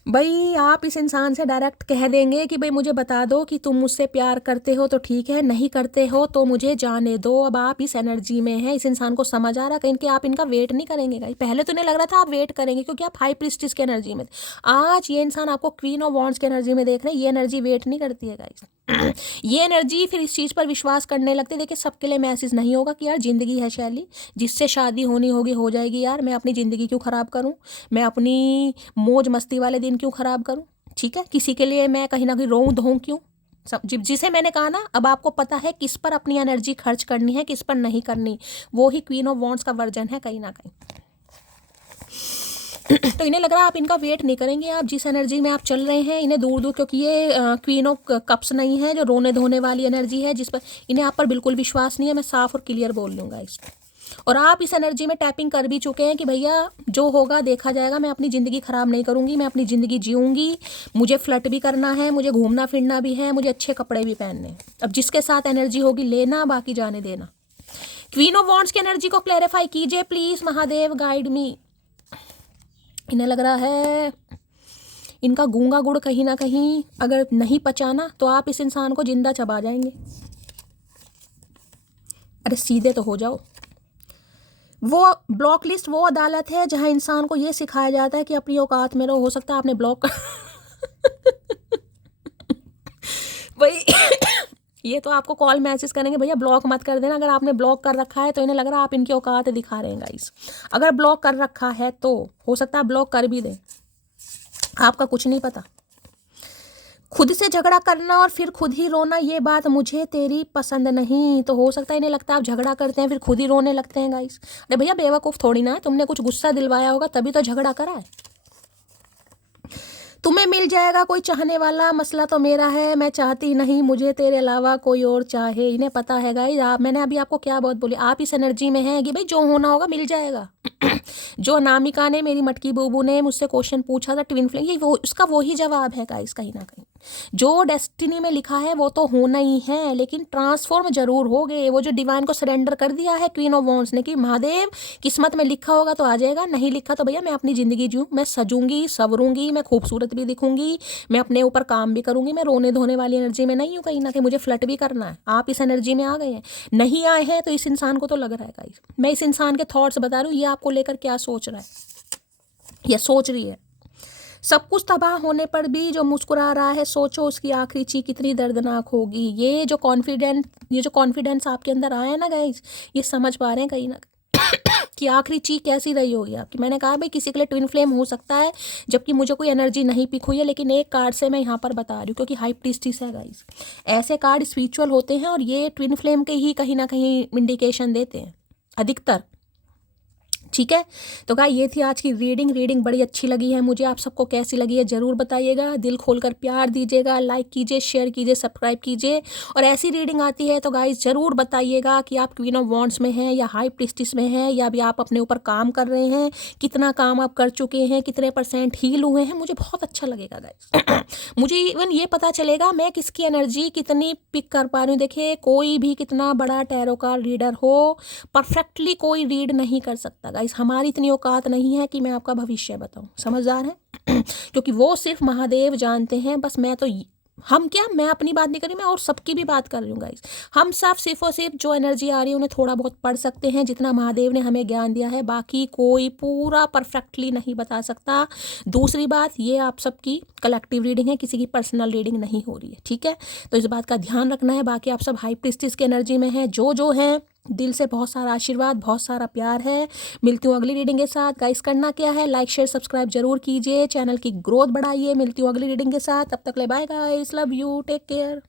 भाई आप इस इंसान से डायरेक्ट कह देंगे कि भाई मुझे बता दो कि तुम मुझसे प्यार करते हो तो ठीक है, नहीं करते हो तो मुझे जाने दो। अब आप इस एनर्जी में हैं, इस इंसान को समझ आ रहा कहीं कि आप इनका वेट नहीं करेंगे गाइस। पहले तो नहीं लग रहा था आप वेट करेंगे, क्योंकि आप हाई प्रीस्टिस की एनर्जी में थे। आज ये इंसान आपको क्वीन ऑफ वॉन्ड्स की एनर्जी में देख रहे हैं, ये एनर्जी वेट नहीं करती है गाइस। ये एनर्जी फिर इस चीज़ पर विश्वास करने लगते। देखिए सबके लिए मैसेज नहीं होगा कि यार ज़िंदगी है शैली, जिससे शादी होनी होगी हो जाएगी, यार मैं अपनी ज़िंदगी क्यों ख़राब करूं, मैं अपनी मौज मस्ती वाले दिन क्यों ख़राब करूं, ठीक है, किसी के लिए मैं कहीं ना कहीं रोऊं धोऊं क्यों। जिसे मैंने कहा ना, अब आपको पता है किस पर अपनी एनर्जी खर्च करनी है, किस पर नहीं करनी, वो ही क्वीन ऑफ वॉन्ड्स का वर्जन है कहीं ना कहीं। तो इन्हें लग रहा है आप इनका वेट नहीं करेंगे, आप जिस एनर्जी में आप चल रहे हैं इन्हें दूर दूर, क्योंकि ये क्वीन ऑफ कप्स नहीं है जो रोने धोने वाली एनर्जी है, जिस पर इन्हें आप पर बिल्कुल विश्वास नहीं है। मैं साफ और क्लियर बोल लूँगा इसको। और आप इस एनर्जी में टैपिंग कर भी चुके हैं कि भैया जो होगा देखा जाएगा, मैं अपनी ज़िंदगी ख़राब नहीं करूँगी, मैं अपनी ज़िंदगी जीऊँगी, मुझे फ्लर्ट भी करना है, मुझे घूमना फिरना भी है, मुझे अच्छे कपड़े भी पहनने हैं। अब जिसके साथ एनर्जी होगी लेना, बाकी जाने देना। क्वीन ऑफ वॉन्ड्स की एनर्जी को क्लैरिफाई कीजिए प्लीज़, महादेव गाइड मी। इन्हें लग रहा है इनका गूंगा गुड़ कहीं ना कहीं अगर नहीं पचाना तो आप इस इंसान को जिंदा चबा जाएंगे। अरे सीधे तो हो जाओ। वो ब्लॉक लिस्ट वो अदालत है जहां इंसान को ये सिखाया जाता है कि अपनी औकात में रहो। हो सकता है आपने ब्लॉक भाई ये तो आपको कॉल मैसेज करेंगे, भैया ब्लॉक मत कर देना। अगर आपने ब्लॉक कर रखा है तो इन्हें लग रहा है आप इनकी औकात दिखा रहे हैं गाइस। अगर ब्लॉक कर रखा है तो हो सकता है ब्लॉक कर भी दें, आपका कुछ नहीं पता। खुद से झगड़ा करना और फिर खुद ही रोना, ये बात मुझे तेरी पसंद नहीं। तो हो सकता है इन्हें लगता है आप झगड़ा करते हैं फिर खुद ही रोने लगते हैं गाइस। अरे भैया बेवकूफ़ थोड़ी ना है, तुमने कुछ गुस्सा दिलवाया होगा तभी तो झगड़ा करा है। तुम्हें मिल जाएगा कोई चाहने वाला, मसला तो मेरा है, मैं चाहती नहीं मुझे तेरे अलावा कोई और चाहे। इन्हें पता है गाइस, आप मैंने अभी आपको क्या बहुत बोली, आप इस एनर्जी में हैं कि भाई जो होना होगा मिल जाएगा। जो अनामिका ने, मेरी मटकी बूबू ने मुझसे क्वेश्चन पूछा था ट्विन फ्लेम, ये वो उसका वही जवाब है गाइस। कहीं ना कहीं जो डेस्टिनी में लिखा है वो तो होना ही है, लेकिन ट्रांसफॉर्म जरूर हो गए। वो जो डिवाइन को सरेंडर कर दिया है क्वीन ऑफ वॉन्ड्स ने कि महादेव किस्मत में लिखा होगा तो आ जाएगा, नहीं लिखा तो भैया मैं अपनी जिंदगी जीऊँ, मैं सजूंगी संवरूंगी, मैं खूबसूरत भी दिखूंगी, मैं अपने ऊपर काम भी करूंगी। मैं रोने धोने वाली एनर्जी में नहीं हूँ, कहीं ना कहीं मुझे फ्लर्ट भी करना है। आप इस एनर्जी में आ गए हैं, नहीं आए हैं तो इस इंसान को तो लग रहा है गाइस। मैं इस इंसान के थॉट्स बता रही हूँ, ये आपको लेकर क्या सोच रहा है या सोच रही है। सब कुछ तबाह होने पर भी जो मुस्कुरा रहा है, सोचो उसकी आखिरी चीख कितनी दर्दनाक होगी। ये जो कॉन्फिडेंस आपके अंदर आया है ना गाइस, ये समझ पा रहे हैं कहीं ना कि आखिरी चीख कैसी रही होगी आपकी। मैंने कहा भाई किसी के लिए ट्विन फ्लेम हो सकता है, जबकि मुझे कोई एनर्जी नहीं पिक हुई है, लेकिन एक कार्ड से मैं यहाँ पर बता रही हूँ क्योंकि हाई प्रीस्टिस है गाइस। ऐसे कार्ड स्पिरिचुअल होते हैं और ये ट्विन फ्लेम के ही कहीं ना कहीं इंडिकेशन देते हैं अधिकतर। ठीक है, तो गाइस ये थी आज की रीडिंग बड़ी अच्छी लगी है मुझे। आप सबको कैसी लगी है ज़रूर बताइएगा, दिल खोलकर प्यार दीजिएगा, लाइक कीजिए, शेयर कीजिए, सब्सक्राइब कीजिए। और ऐसी रीडिंग आती है तो गाइस ज़रूर बताइएगा कि आप क्वीन ऑफ वॉन्ड्स में हैं या हाई प्रीस्टिस में हैं, या भी आप अपने ऊपर काम कर रहे हैं, कितना काम आप कर चुके हैं, कितने % हील हुए हैं। मुझे बहुत अच्छा लगेगा गाइस। मुझे इवन ये पता चलेगा मैं किसकी एनर्जी कितनी पिक कर पा रही हूँ। देखिए कोई भी कितना बड़ा टैरो का रीडर हो, परफेक्टली कोई रीड नहीं कर सकता गाइस। हमारी इतनी औकात नहीं है कि मैं आपका भविष्य बताऊं, समझदार है क्योंकि वो सिर्फ महादेव जानते हैं। बस मैं तो हम क्या, मैं अपनी बात नहीं कर रही, मैं और सबकी भी बात कर रही हूँ गाइस। हम सब सिर्फ और सिर्फ जो एनर्जी आ रही है उन्हें थोड़ा बहुत पढ़ सकते हैं, जितना महादेव ने हमें ज्ञान दिया है। बाकी कोई पूरा परफेक्टली नहीं बता सकता। दूसरी बात, ये आप सबकी कलेक्टिव रीडिंग है, किसी की पर्सनल रीडिंग नहीं हो रही है, ठीक है। तो इस बात का ध्यान रखना है। बाकी आप सब हाई प्रीस्टिस की एनर्जी में हैं, जो हैं दिल से बहुत सारा आशीर्वाद, बहुत सारा प्यार है। मिलती हूँ अगली रीडिंग के साथ। गाइस करना क्या है, लाइक शेयर सब्सक्राइब जरूर कीजिए, चैनल की ग्रोथ बढ़ाइए। मिलती हूँ अगली रीडिंग के साथ, तब तक ले bye guys, love you, take care.